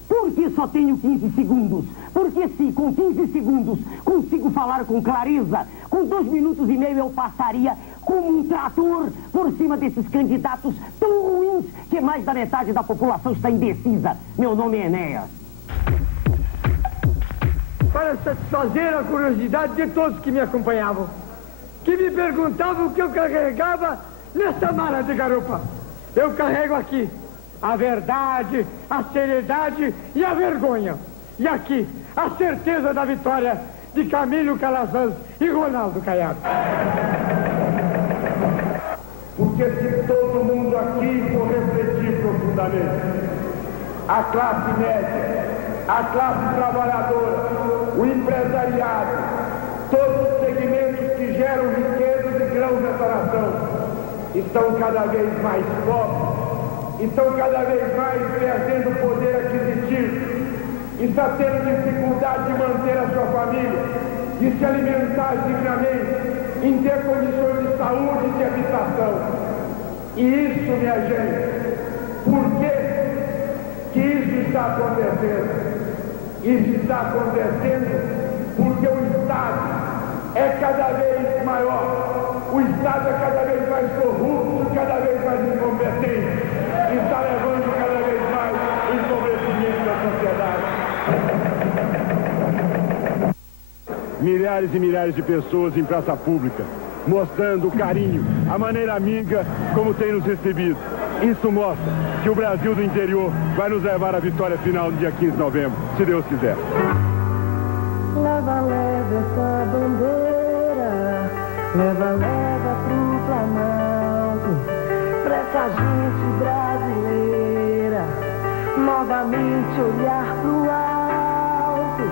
Porque só tenho 15 segundos? Porque se com 15 segundos consigo falar com clareza, com 2 minutos e meio eu passaria como um trator por cima desses candidatos tão ruins que mais da metade da população está indecisa. Meu nome é Enéas. Para satisfazer a curiosidade de todos que me acompanhavam, que me perguntavam o que eu carregava nessa mala de garupa. Eu carrego aqui a verdade, a seriedade e a vergonha. E aqui, a certeza da vitória de Camilo Calazans e Ronaldo Caiado. Porque se todo mundo aqui for refletir profundamente, a classe média, a classe trabalhadora, o empresariado, todos os segmentos que geram riqueza e grãos nessa nação, estão cada vez mais pobres, estão cada vez mais perdendo poder aquisitivo, está tendo dificuldade de manter a sua família, de se alimentar dignamente, em ter condições de saúde e de habitação. E isso, minha gente, por que isso está acontecendo? Isso está acontecendo porque o Estado é cada vez maior, o Estado é cada vez mais corrupto, cada vez mais incompetente, e está levando cada vez mais o empobrecimento da sociedade. Milhares e milhares de pessoas em praça pública, mostrando o carinho, a maneira amiga como tem nos recebido. Isso mostra que o Brasil do interior vai nos levar à vitória final no dia 15 de novembro, se Deus quiser. Leva, leva essa bandeira, leva, leva pro Planalto, pra essa gente brasileira novamente olhar pro alto.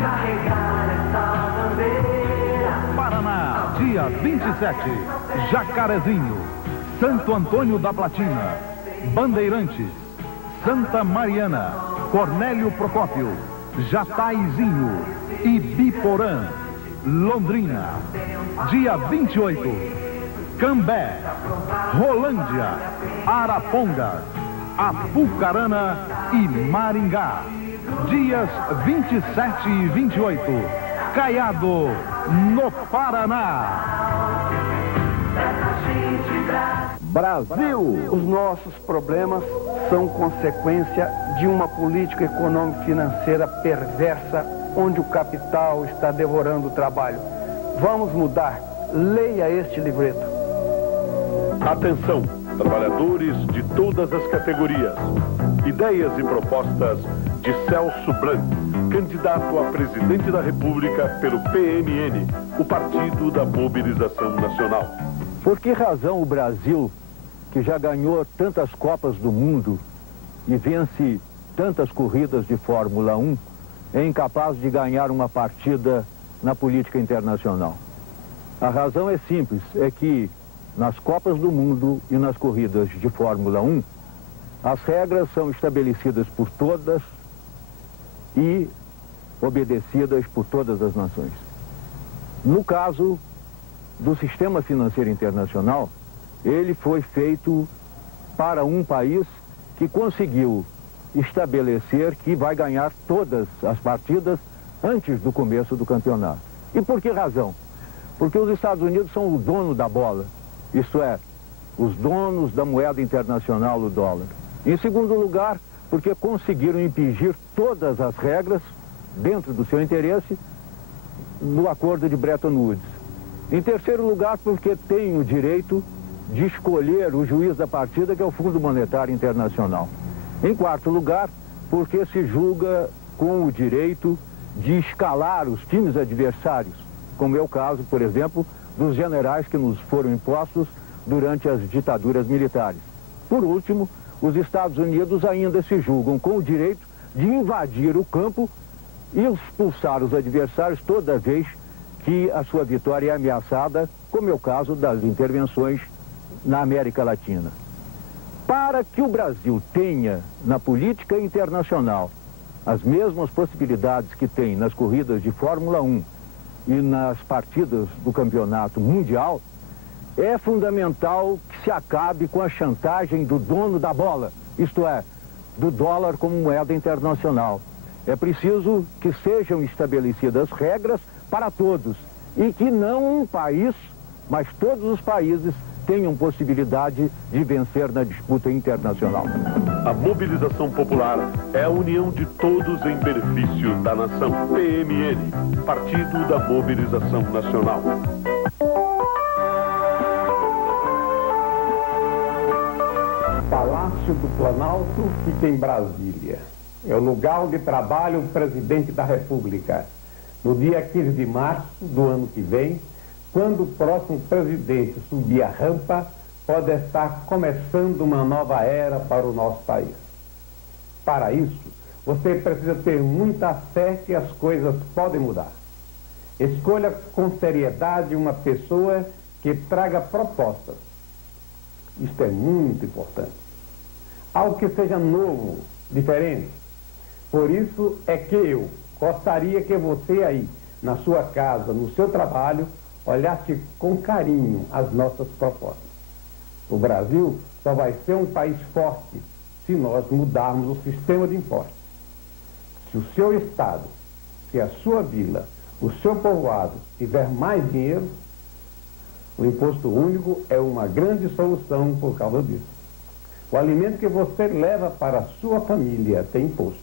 Carregar essa bandeira. Paraná, dia 27, Jacarezinho, Santo Antônio da Platina, Bandeirantes, Santa Mariana, Cornélio Procópio, Jataizinho, Ibiporã, Londrina. Dia 28, Cambé, Rolândia, Arapongas, Apucarana e Maringá. Dias 27 e 28, Caiado, no Paraná. Brasil! Os nossos problemas são consequência de uma política econômico-financeira perversa, onde o capital está devorando o trabalho. Vamos mudar. Leia este livreto. Atenção, trabalhadores de todas as categorias. Ideias e propostas de Celso Blanc, candidato a presidente da República pelo PMN, o Partido da Mobilização Nacional. Por que razão o Brasil, que já ganhou tantas Copas do Mundo e vence tantas corridas de Fórmula 1, é incapaz de ganhar uma partida na política internacional? A razão é simples, é que nas Copas do Mundo e nas corridas de Fórmula 1, as regras são estabelecidas por todas e obedecidas por todas as nações. No caso do sistema financeiro internacional, ele foi feito para um país que conseguiu estabelecer que vai ganhar todas as partidas antes do começo do campeonato. E por que razão? Porque os Estados Unidos são o dono da bola, isto é, os donos da moeda internacional, o dólar. Em segundo lugar, porque conseguiram impingir todas as regras, dentro do seu interesse, no acordo de Bretton Woods. Em terceiro lugar, porque tem o direito de escolher o juiz da partida, que é o Fundo Monetário Internacional. Em quarto lugar, porque se julga com o direito de escalar os times adversários, como é o caso, por exemplo, dos generais que nos foram impostos durante as ditaduras militares. Por último, os Estados Unidos ainda se julgam com o direito de invadir o campo e expulsar os adversários toda vez que a sua vitória é ameaçada, como é o caso das intervenções na América Latina. Para que o Brasil tenha na política internacional as mesmas possibilidades que tem nas corridas de Fórmula 1 e nas partidas do campeonato mundial, é fundamental que se acabe com a chantagem do dono da bola, isto é, do dólar como moeda internacional. É preciso que sejam estabelecidas regras para todos e que não um país, mas todos os países tenham possibilidade de vencer na disputa internacional. A mobilização popular é a união de todos em benefício da nação. PMN, Partido da Mobilização Nacional. Palácio do Planalto fica em Brasília. É o lugar de trabalho do presidente da República. No dia 15 de março do ano que vem, quando o próximo presidente subir a rampa, pode estar começando uma nova era para o nosso país. Para isso, você precisa ter muita fé que as coisas podem mudar. Escolha com seriedade uma pessoa que traga propostas. Isto é muito importante. Algo que seja novo, diferente. Por isso é que eu gostaria que você aí, na sua casa, no seu trabalho, olhasse com carinho as nossas propostas. O Brasil só vai ser um país forte se nós mudarmos o sistema de impostos. Se o seu estado, se a sua vila, o seu povoado tiver mais dinheiro, o imposto único é uma grande solução por causa disso. O alimento que você leva para a sua família tem imposto.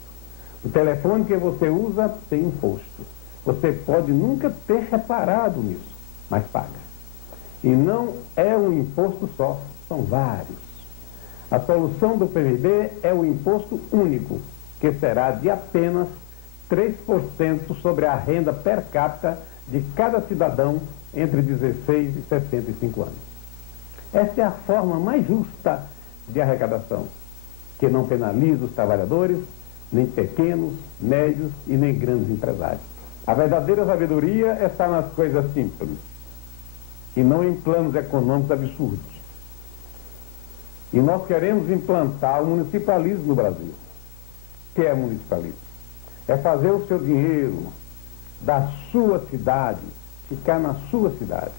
O telefone que você usa tem imposto. Você pode nunca ter reparado nisso, mas paga. E não é um imposto só, são vários. A solução do PMB é o imposto único, que será de apenas 3% sobre a renda per capita de cada cidadão entre 16 e 65 anos. Essa é a forma mais justa de arrecadação, que não penaliza os trabalhadores, nem pequenos, médios e nem grandes empresários. A verdadeira sabedoria está nas coisas simples e não em planos econômicos absurdos. E nós queremos implantar o municipalismo no Brasil. O que é municipalismo? É fazer o seu dinheiro da sua cidade ficar na sua cidade.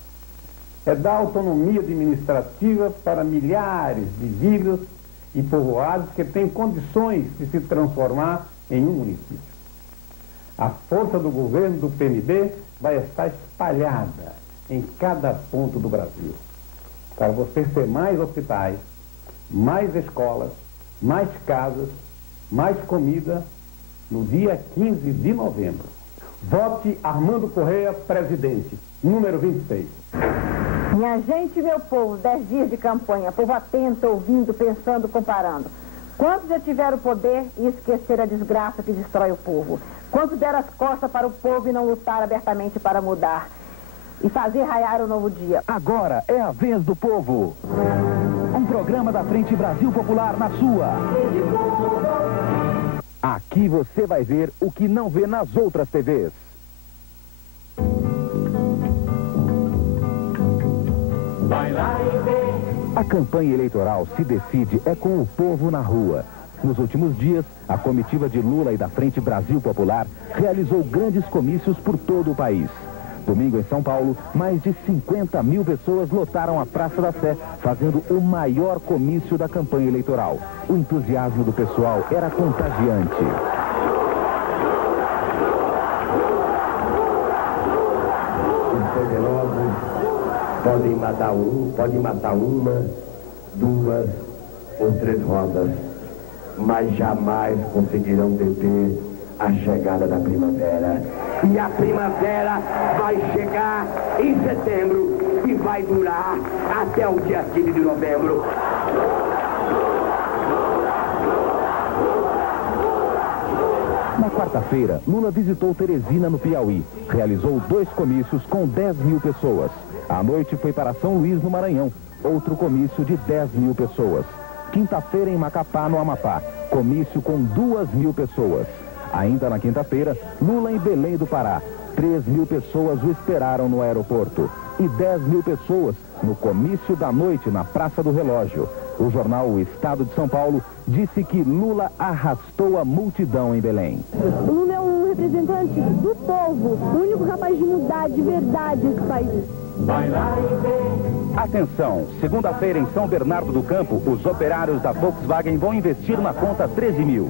É dar autonomia administrativa para milhares de vilas e povoados que têm condições de se transformar em um município. A força do governo do PMB vai estar espalhada em cada ponto do Brasil, para você ter mais hospitais, mais escolas, mais casas, mais comida no dia 15 de novembro. Vote Armando Correia, presidente, número 26. Minha gente, meu povo, 10 dias de campanha, povo atento, ouvindo, pensando, comparando. Quantos já tiveram o poder e esqueceram a desgraça que destrói o povo? Quantos deram as costas para o povo e não lutaram abertamente para mudar e fazer raiar o novo dia? Agora é a vez do povo. Um programa da Frente Brasil Popular na sua. Aqui você vai ver o que não vê nas outras TVs. A campanha eleitoral se decide com o povo na rua. Nos últimos dias, a comitiva de Lula e da Frente Brasil Popular realizou grandes comícios por todo o país. Domingo, em São Paulo, mais de 50 mil pessoas lotaram a Praça da Sé, fazendo o maior comício da campanha eleitoral. O entusiasmo do pessoal era contagiante. Os poderosos podem matar um, podem matar uma, duas ou três rodas, mas jamais conseguirão deter a chegada da primavera. E a primavera vai chegar em setembro e vai durar até o dia 15 de novembro. Na quarta-feira, Lula visitou Teresina, no Piauí. Realizou 2 comícios com 10 mil pessoas. À noite foi para São Luís, no Maranhão. Outro comício de 10 mil pessoas. Quinta-feira, em Macapá, no Amapá. Comício com 2 mil pessoas. Ainda na quinta-feira, Lula em Belém do Pará. 3 mil pessoas o esperaram no aeroporto. E 10 mil pessoas no comício da noite na Praça do Relógio. O jornal O Estado de São Paulo disse que Lula arrastou a multidão em Belém. Lula é um representante do povo, o único capaz de mudar de verdade esse país. Atenção, segunda-feira em São Bernardo do Campo, os operários da Volkswagen vão investir na conta 13 mil.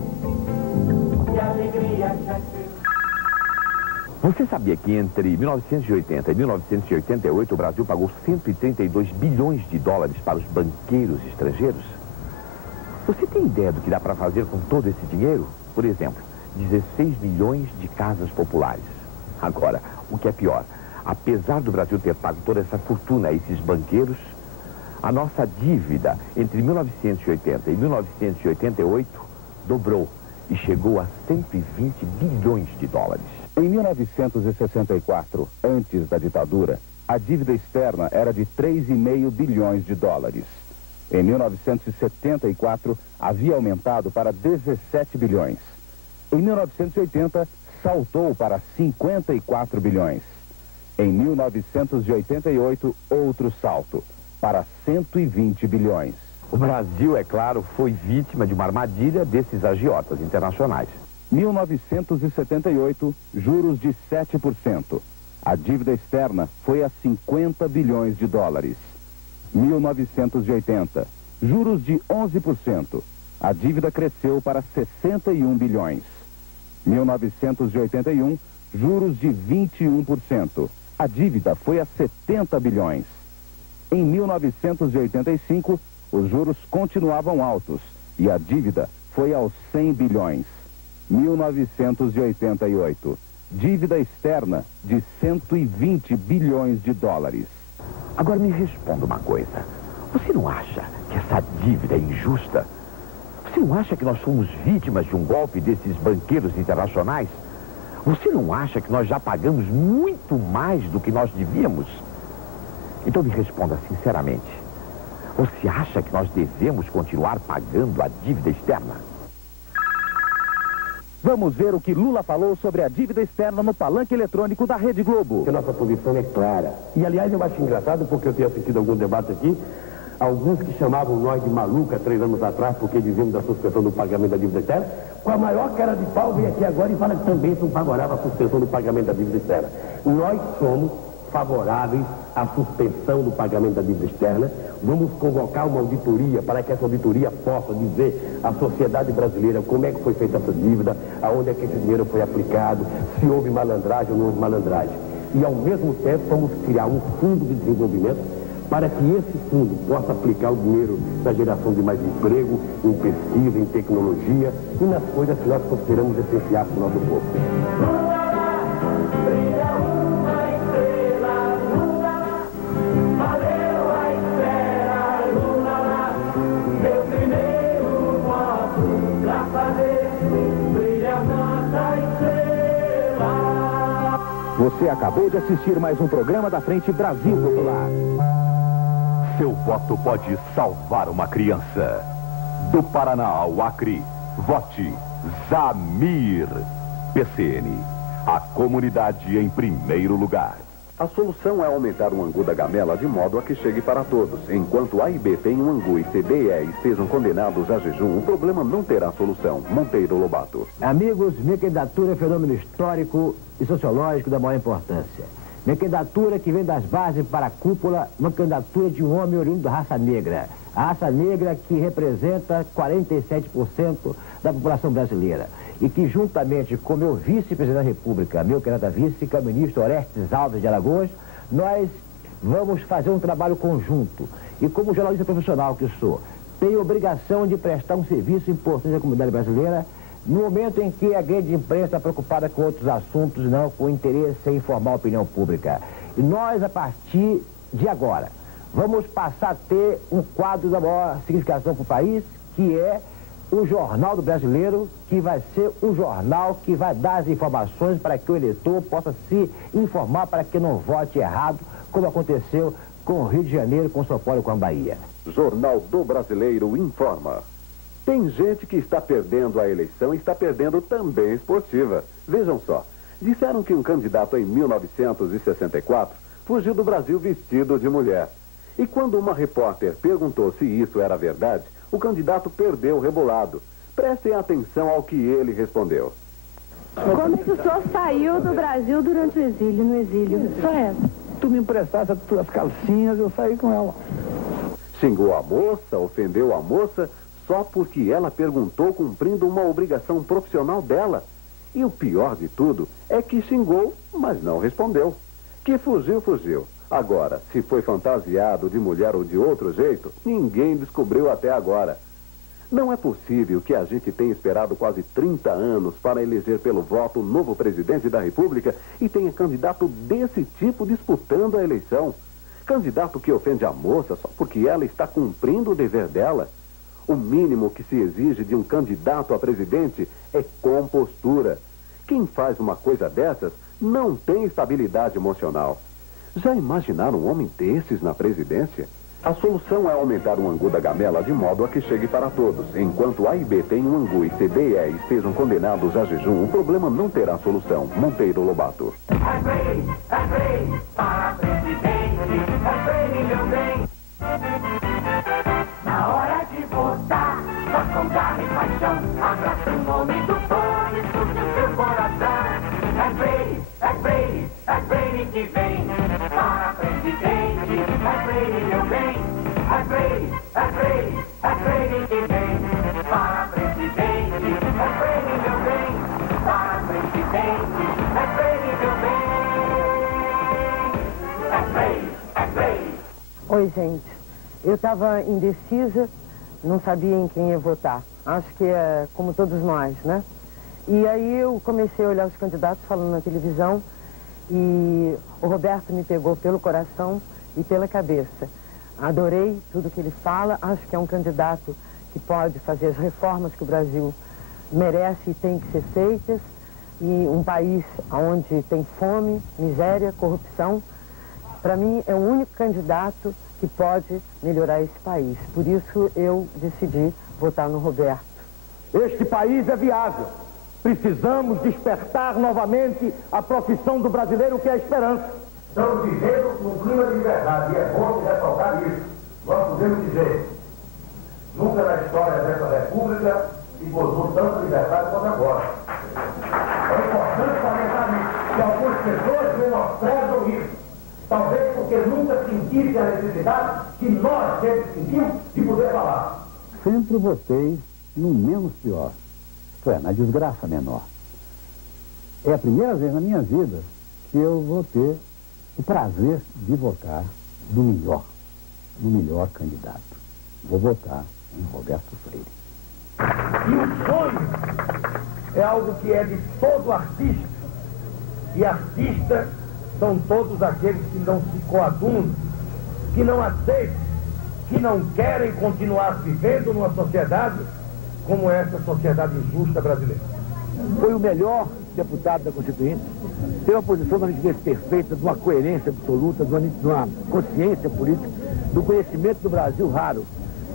Você sabia que entre 1980 e 1988 o Brasil pagou 132 bilhões de dólares para os banqueiros estrangeiros? Você tem ideia do que dá para fazer com todo esse dinheiro? Por exemplo, 16 milhões de casas populares. Agora, o que é pior, apesar do Brasil ter pago toda essa fortuna a esses banqueiros, a nossa dívida entre 1980 e 1988 dobrou e chegou a 120 bilhões de dólares. Em 1964, antes da ditadura, a dívida externa era de 3,5 bilhões de dólares. Em 1974, havia aumentado para 17 bilhões. Em 1980, saltou para 54 bilhões. Em 1988, outro salto, para 120 bilhões. O Brasil, é claro, foi vítima de uma armadilha desses agiotas internacionais. 1978, juros de 7%. A dívida externa foi a 50 bilhões de dólares. 1980, juros de 11%. A dívida cresceu para 61 bilhões. 1981, juros de 21%. A dívida foi a 70 bilhões. Em 1985, os juros continuavam altos e a dívida foi aos 100 bilhões. 1988, dívida externa de 120 bilhões de dólares. Agora me responda uma coisa. Você não acha que essa dívida é injusta? Você não acha que nós somos vítimas de um golpe desses banqueiros internacionais? Você não acha que nós já pagamos muito mais do que nós devíamos? Então me responda sinceramente. Você acha que nós devemos continuar pagando a dívida externa? Vamos ver o que Lula falou sobre a dívida externa no palanque eletrônico da Rede Globo. A nossa posição é clara. E, aliás, eu acho engraçado, porque eu tenho assistido alguns debates aqui, alguns que chamavam nós de maluca 3 anos atrás, porque dizíamos da suspensão do pagamento da dívida externa, com a maior cara de pau, vem aqui agora e fala que também são favoráveis à suspensão do pagamento da dívida externa. Nós somos favoráveis à suspensão do pagamento da dívida externa. Vamos convocar uma auditoria para que essa auditoria possa dizer à sociedade brasileira como é que foi feita essa dívida, aonde é que esse dinheiro foi aplicado, se houve malandragem ou não houve malandragem. E, ao mesmo tempo, vamos criar um fundo de desenvolvimento para que esse fundo possa aplicar o dinheiro na geração de mais emprego, em pesquisa, em tecnologia e nas coisas que nós consideramos essenciais para o nosso povo. Você acabou de assistir mais um programa da Frente Brasil Popular. Seu voto pode salvar uma criança. Do Paraná ao Acre, vote Zamir. PCN. A comunidade em primeiro lugar. A solução é aumentar o angu da gamela de modo a que chegue para todos. Enquanto A e B têm um angu e C, D e E estejam condenados a jejum, o problema não terá solução. Monteiro Lobato. Amigos, minha candidatura é um fenômeno histórico e sociológico da maior importância. Minha candidatura que vem das bases para a cúpula, uma candidatura de um homem oriundo da raça negra. A raça negra que representa 47% da população brasileira. E que, juntamente com meu vice-presidente da República, meu candidato vice, que é o ministro Orestes Alves de Alagoas, nós vamos fazer um trabalho conjunto. E como jornalista profissional que sou, tenho obrigação de prestar um serviço importante à comunidade brasileira no momento em que a grande imprensa está preocupada com outros assuntos, não com interesse em informar a opinião pública. E nós, a partir de agora, vamos passar a ter um quadro da maior significação para o país, que é o Jornal do Brasileiro, que vai ser o jornal que vai dar as informações para que o eleitor possa se informar para que não vote errado, como aconteceu com o Rio de Janeiro, com São Paulo e com a Bahia. Jornal do Brasileiro informa. Tem gente que está perdendo a eleição e está perdendo também esportiva. Vejam só, disseram que um candidato em 1964 fugiu do Brasil vestido de mulher. E quando uma repórter perguntou se isso era verdade, o candidato perdeu o rebolado. Prestem atenção ao que ele respondeu. Como é que o senhor saiu do Brasil durante o exílio, no exílio? Só essa. Tu me emprestasse as tuas calcinhas, eu saí com ela. Xingou a moça, ofendeu a moça, só porque ela perguntou cumprindo uma obrigação profissional dela. E o pior de tudo é que xingou, mas não respondeu. Que fugiu, fugiu. Agora, se foi fantasiado de mulher ou de outro jeito, ninguém descobriu até agora. Não é possível que a gente tenha esperado quase 30 anos para eleger pelo voto o novo presidente da República e tenha candidato desse tipo disputando a eleição. Candidato que ofende a moça só porque ela está cumprindo o dever dela. O mínimo que se exige de um candidato a presidente é compostura. Quem faz uma coisa dessas não tem estabilidade emocional. Já imaginaram um homem desses na presidência? A solução é aumentar o angu da gamela de modo a que chegue para todos. Enquanto A e B têm um angu e C, D e E estejam condenados a jejum, o problema não terá solução. Monteiro Lobato. Para presidente, meu bem. Na hora de votar, nós com garra e paixão, abraça o nome do povo e escute o seu coração. É Brady que vem. Para presidente, meu bem. É Brady que vem. Para presidente, meu bem. Para presidente, meu bem. É Brady. Oi, gente. Eu estava indecisa, não sabia em quem ia votar. Acho que é como todos nós, né? E aí eu comecei a olhar os candidatos falando na televisão e o Roberto me pegou pelo coração e pela cabeça. Adorei tudo que ele fala, acho que é um candidato que pode fazer as reformas que o Brasil merece e tem que ser feitas. E um país onde tem fome, miséria, corrupção, para mim é o único candidato que pode melhorar esse país. Por isso eu decidi votar no Roberto. Este país é viável. Precisamos despertar novamente a profissão do brasileiro, que é a esperança. Estamos vivendo num clima de liberdade, e é bom ressaltar isso. Nós podemos dizer, nunca na história dessa república se gozou tanta liberdade quanto agora. É importante salientar isso, que algumas pessoas menosprezam isso. Talvez porque nunca sentiram a necessidade que nós sempre sentimos de poder falar. Sempre votei no menos pior, isto é, na desgraça menor. É a primeira vez na minha vida que eu vou ter o prazer de votar no melhor candidato. Vou votar em Roberto Freire. E o sonho é algo que é de todo artista. E artistas são todos aqueles que não se coadunam, que não aceitam, que não querem continuar vivendo numa sociedade como essa sociedade injusta brasileira. Foi o melhor deputado da Constituinte, tem uma posição da nitidez perfeita, de uma coerência absoluta, de uma consciência política, do conhecimento do Brasil raro.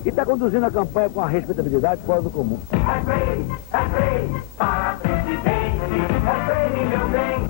e está conduzindo a campanha com uma respeitabilidade fora do comum. É Frei, para presidente, é Frei, meu bem.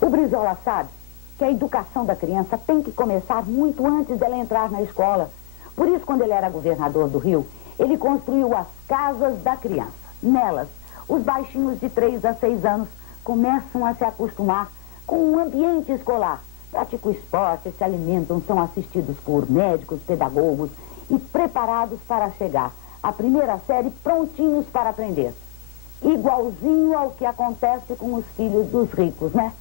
O Brizola sabe que a educação da criança tem que começar muito antes dela entrar na escola. Por isso, quando ele era governador do Rio, ele construiu as casas da criança. Nelas, os baixinhos de 3 a 6 anos começam a se acostumar com o ambiente escolar. Praticam esporte, se alimentam, são assistidos por médicos, pedagogos e preparados para chegar à primeira série prontinhos para aprender. Igualzinho ao que acontece com os filhos dos ricos, né?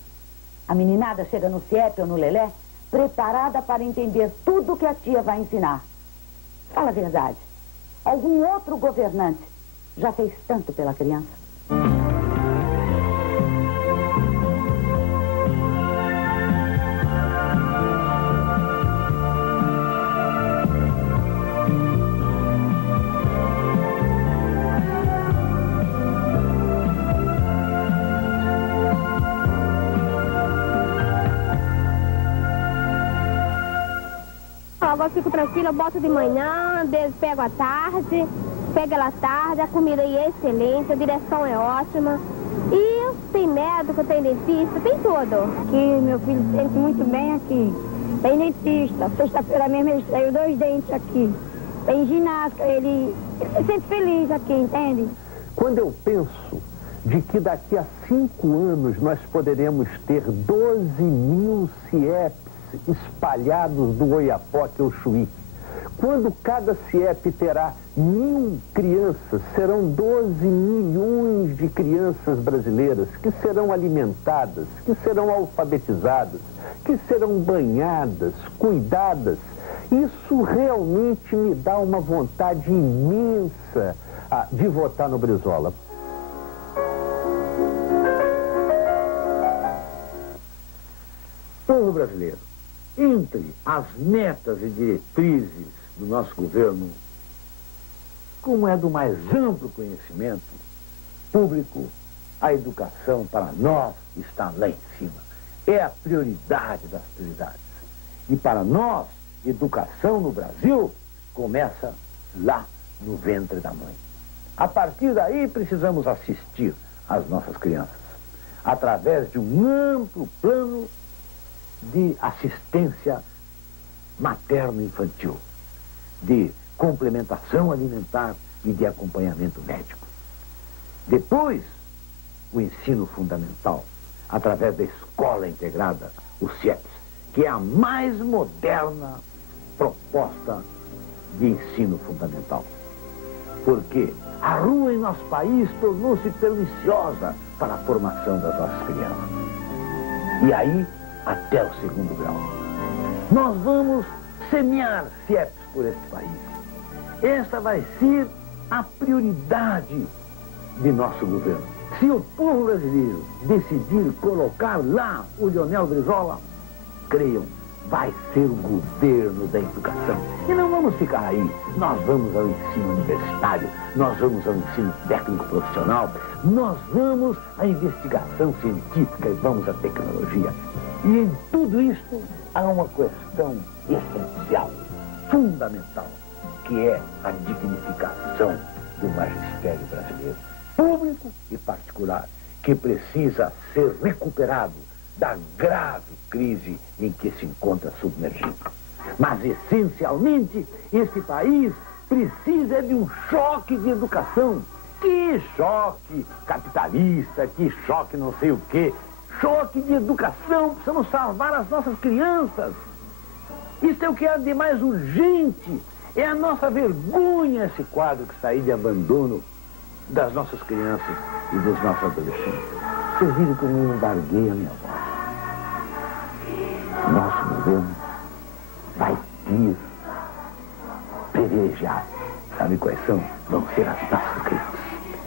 A meninada chega no CIEP ou no Lelé preparada para entender tudo que a tia vai ensinar. Fala a verdade. Algum outro governante já fez tanto pela criança? Agora eu fico tranquila, eu boto de manhã, pego à tarde, pego ela à tarde, a comida é excelente, a direção é ótima. E tem médico, tem dentista, tem tudo. Aqui, meu filho se sente muito bem aqui. Tem dentista, sexta-feira mesmo ele extraiu 2 dentes aqui. Tem ginástica, ele se sente feliz aqui, entende? Quando eu penso de que daqui a 5 anos nós poderemos ter 12.000 CIEPs espalhados do Oiapoque ao Chuí. Quando cada CIEP terá 1.000 crianças, serão 12 milhões de crianças brasileiras que serão alimentadas, que serão alfabetizadas, que serão banhadas, cuidadas. Isso realmente me dá uma vontade imensa de votar no Brizola. Povo brasileiro, entre as metas e diretrizes do nosso governo, como é do mais amplo conhecimento público, a educação para nós está lá em cima. É a prioridade das prioridades. E para nós, educação no Brasil começa lá no ventre da mãe. A partir daí, precisamos assistir às nossas crianças, através de um amplo plano de assistência materno-infantil, de complementação alimentar e de acompanhamento médico. Depois, o ensino fundamental, através da escola integrada, o CIEPS, que é a mais moderna proposta de ensino fundamental. Porque a rua em nosso país tornou-se perniciosa para a formação das nossas crianças. E aí, até o 2º grau. Nós vamos semear CIEPs por este país. Essa vai ser a prioridade de nosso governo. Se o povo brasileiro decidir colocar lá o Leonel Brizola, creiam, vai ser o governo da educação. E não vamos ficar aí. Nós vamos ao ensino universitário, nós vamos ao ensino técnico profissional, nós vamos à investigação científica e vamos à tecnologia. E em tudo isso há uma questão essencial, fundamental, que é a dignificação do magistério brasileiro, público e particular, que precisa ser recuperado da grave crise em que se encontra submergido. Mas, essencialmente, esse país precisa de um choque de educação. Que choque capitalista, que choque não sei o quê. Choque de educação, precisamos salvar as nossas crianças. Isso é o que é de mais urgente. É a nossa vergonha esse quadro que está aí de abandono das nossas crianças e dos nossos adolescentes. Vocês viram como eu embarguei a minha voz. Nosso governo vai ter privilegiados. Sabe quais são? Vão ser as nossas crianças.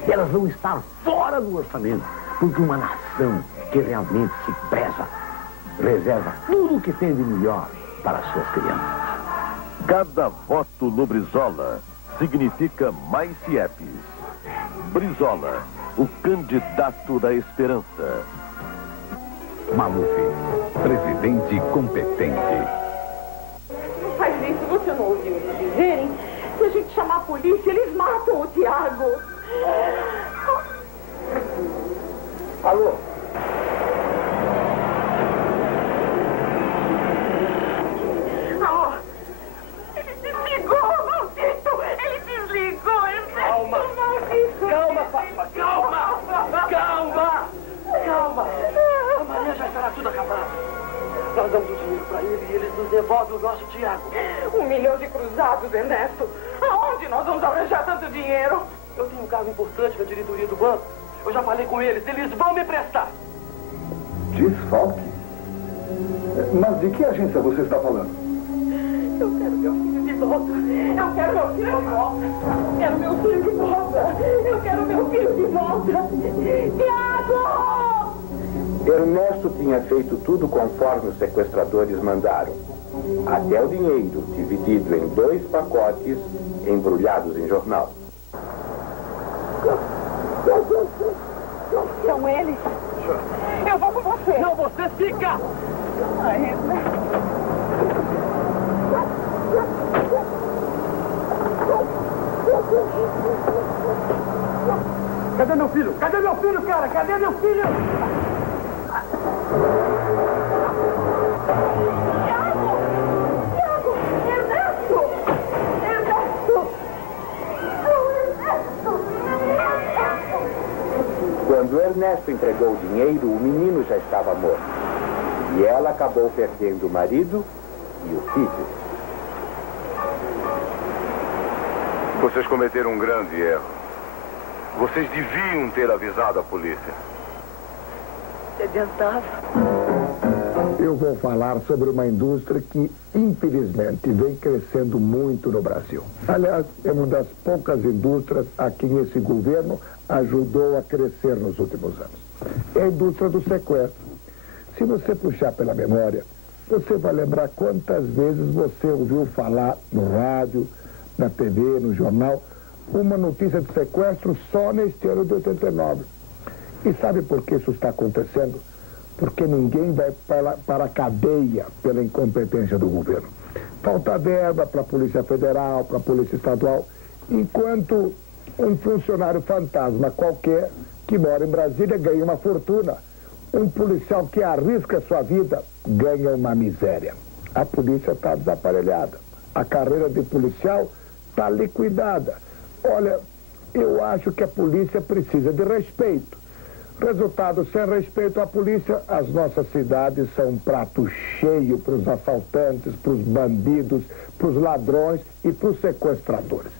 Elas vão estar fora do orçamento, porque uma nação que realmente se preza, reserva tudo o que tem de melhor para as suas crianças. Cada voto no Brizola significa mais CIEPs. Brizola, o candidato da esperança. Maluf, presidente competente. Não faz isso, você não ouviu eles dizerem? Se a gente chamar a polícia, eles matam o Tiago. Alô? Alô? Ele desligou, maldito! Ele desligou! Calma! Calma, Fátima! Calma! Calma! Calma! Amanhã já estará tudo acabado. Nós damos o dinheiro para ele e eles nos devolvem o nosso Tiago. 1 milhão de cruzados, Ernesto. Aonde nós vamos arranjar tanto dinheiro? Eu tenho um cargo importante na diretoria do banco. Eu já falei com eles vão me prestar. Desfalque? Mas de que agência você está falando? Eu quero meu filho de volta. Eu quero meu filho de volta. Eu quero meu filho de volta. Eu quero meu filho de volta. Tiago! Ernesto tinha feito tudo conforme os sequestradores mandaram. Até o dinheiro, dividido em 2 pacotes, embrulhados em jornal. São eles. Eu vou com você. Não, você fica! Ai, Cadê meu filho? Cadê meu filho, cara? Cadê meu filho? Tiago! Ernesto! Ernesto! Quando Ernesto entregou o dinheiro, o menino já estava morto. E ela acabou perdendo o marido e o filho. Vocês cometeram um grande erro. Vocês deviam ter avisado a polícia. Sedentável. Eu vou falar sobre uma indústria que, infelizmente, vem crescendo muito no Brasil. Aliás, é uma das poucas indústrias a quem esse governo ajudou a crescer nos últimos anos. É a indústria do sequestro. Se você puxar pela memória, você vai lembrar quantas vezes você ouviu falar no rádio, na TV, no jornal, uma notícia de sequestro só neste ano de 89. E sabe por que isso está acontecendo? Porque ninguém vai para a cadeia pela incompetência do governo. Falta verba para a Polícia Federal, para a Polícia Estadual, enquanto um funcionário fantasma qualquer que mora em Brasília ganha uma fortuna. Um policial que arrisca sua vida ganha uma miséria. A polícia está desaparelhada. A carreira de policial está liquidada. Olha, eu acho que a polícia precisa de respeito. Resultado, sem respeito à polícia, as nossas cidades são um prato cheio para os assaltantes, para os bandidos, para os ladrões e para os sequestradores.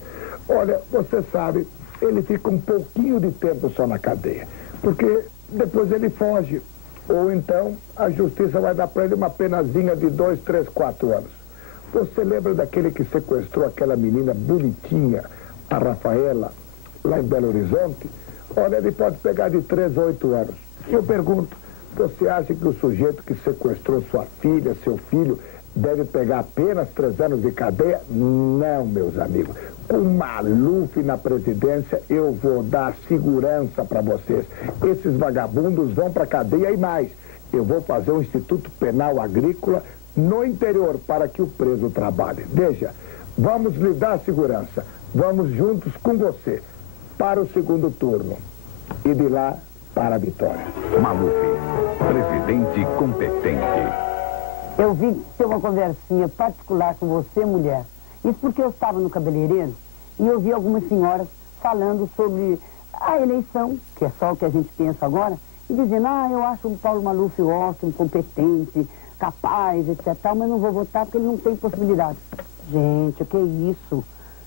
Olha, você sabe, ele fica um pouquinho de tempo só na cadeia, porque depois ele foge. Ou então a justiça vai dar para ele uma penazinha de 2, 3, 4 anos. Você lembra daquele que sequestrou aquela menina bonitinha, a Rafaela, lá em Belo Horizonte? Olha, ele pode pegar de 3 a 8 anos. Eu pergunto, você acha que o sujeito que sequestrou sua filha, seu filho, deve pegar apenas 3 anos de cadeia? Não, meus amigos. Com Maluf na presidência, eu vou dar segurança para vocês. Esses vagabundos vão para a cadeia e mais. Eu vou fazer um Instituto Penal Agrícola no interior para que o preso trabalhe. Veja, vamos lhe dar segurança. Vamos juntos com você para o segundo turno. E de lá para a vitória. Maluf, presidente competente. Eu vim ter uma conversinha particular com você, mulher. Isso porque eu estava no cabeleireiro e eu vi algumas senhoras falando sobre a eleição, que é só o que a gente pensa agora, e dizendo, eu acho o Paulo Maluf ótimo, competente, capaz, etc. Mas não vou votar porque ele não tem possibilidade. Gente, o que é isso?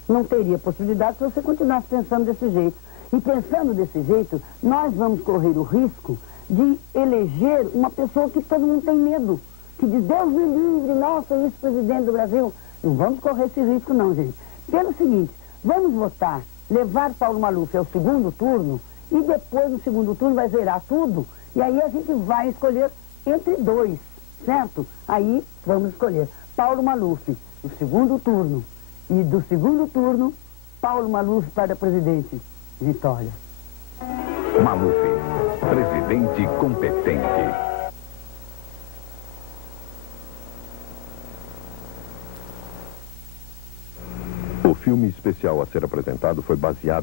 Não teria possibilidade se você continuasse pensando desse jeito. E pensando desse jeito, nós vamos correr o risco de eleger uma pessoa que todo mundo tem medo. Que diz, Deus me livre, nossa, isso, presidente do Brasil. Não vamos correr esse risco não, gente. Pelo seguinte, vamos votar, levar Paulo Maluf ao segundo turno e depois no segundo turno vai zerar tudo e aí a gente vai escolher entre 2, certo? Aí vamos escolher Paulo Maluf no segundo turno e do segundo turno Paulo Maluf para presidente. Vitória. Maluf, presidente competente. O filme especial a ser apresentado foi baseado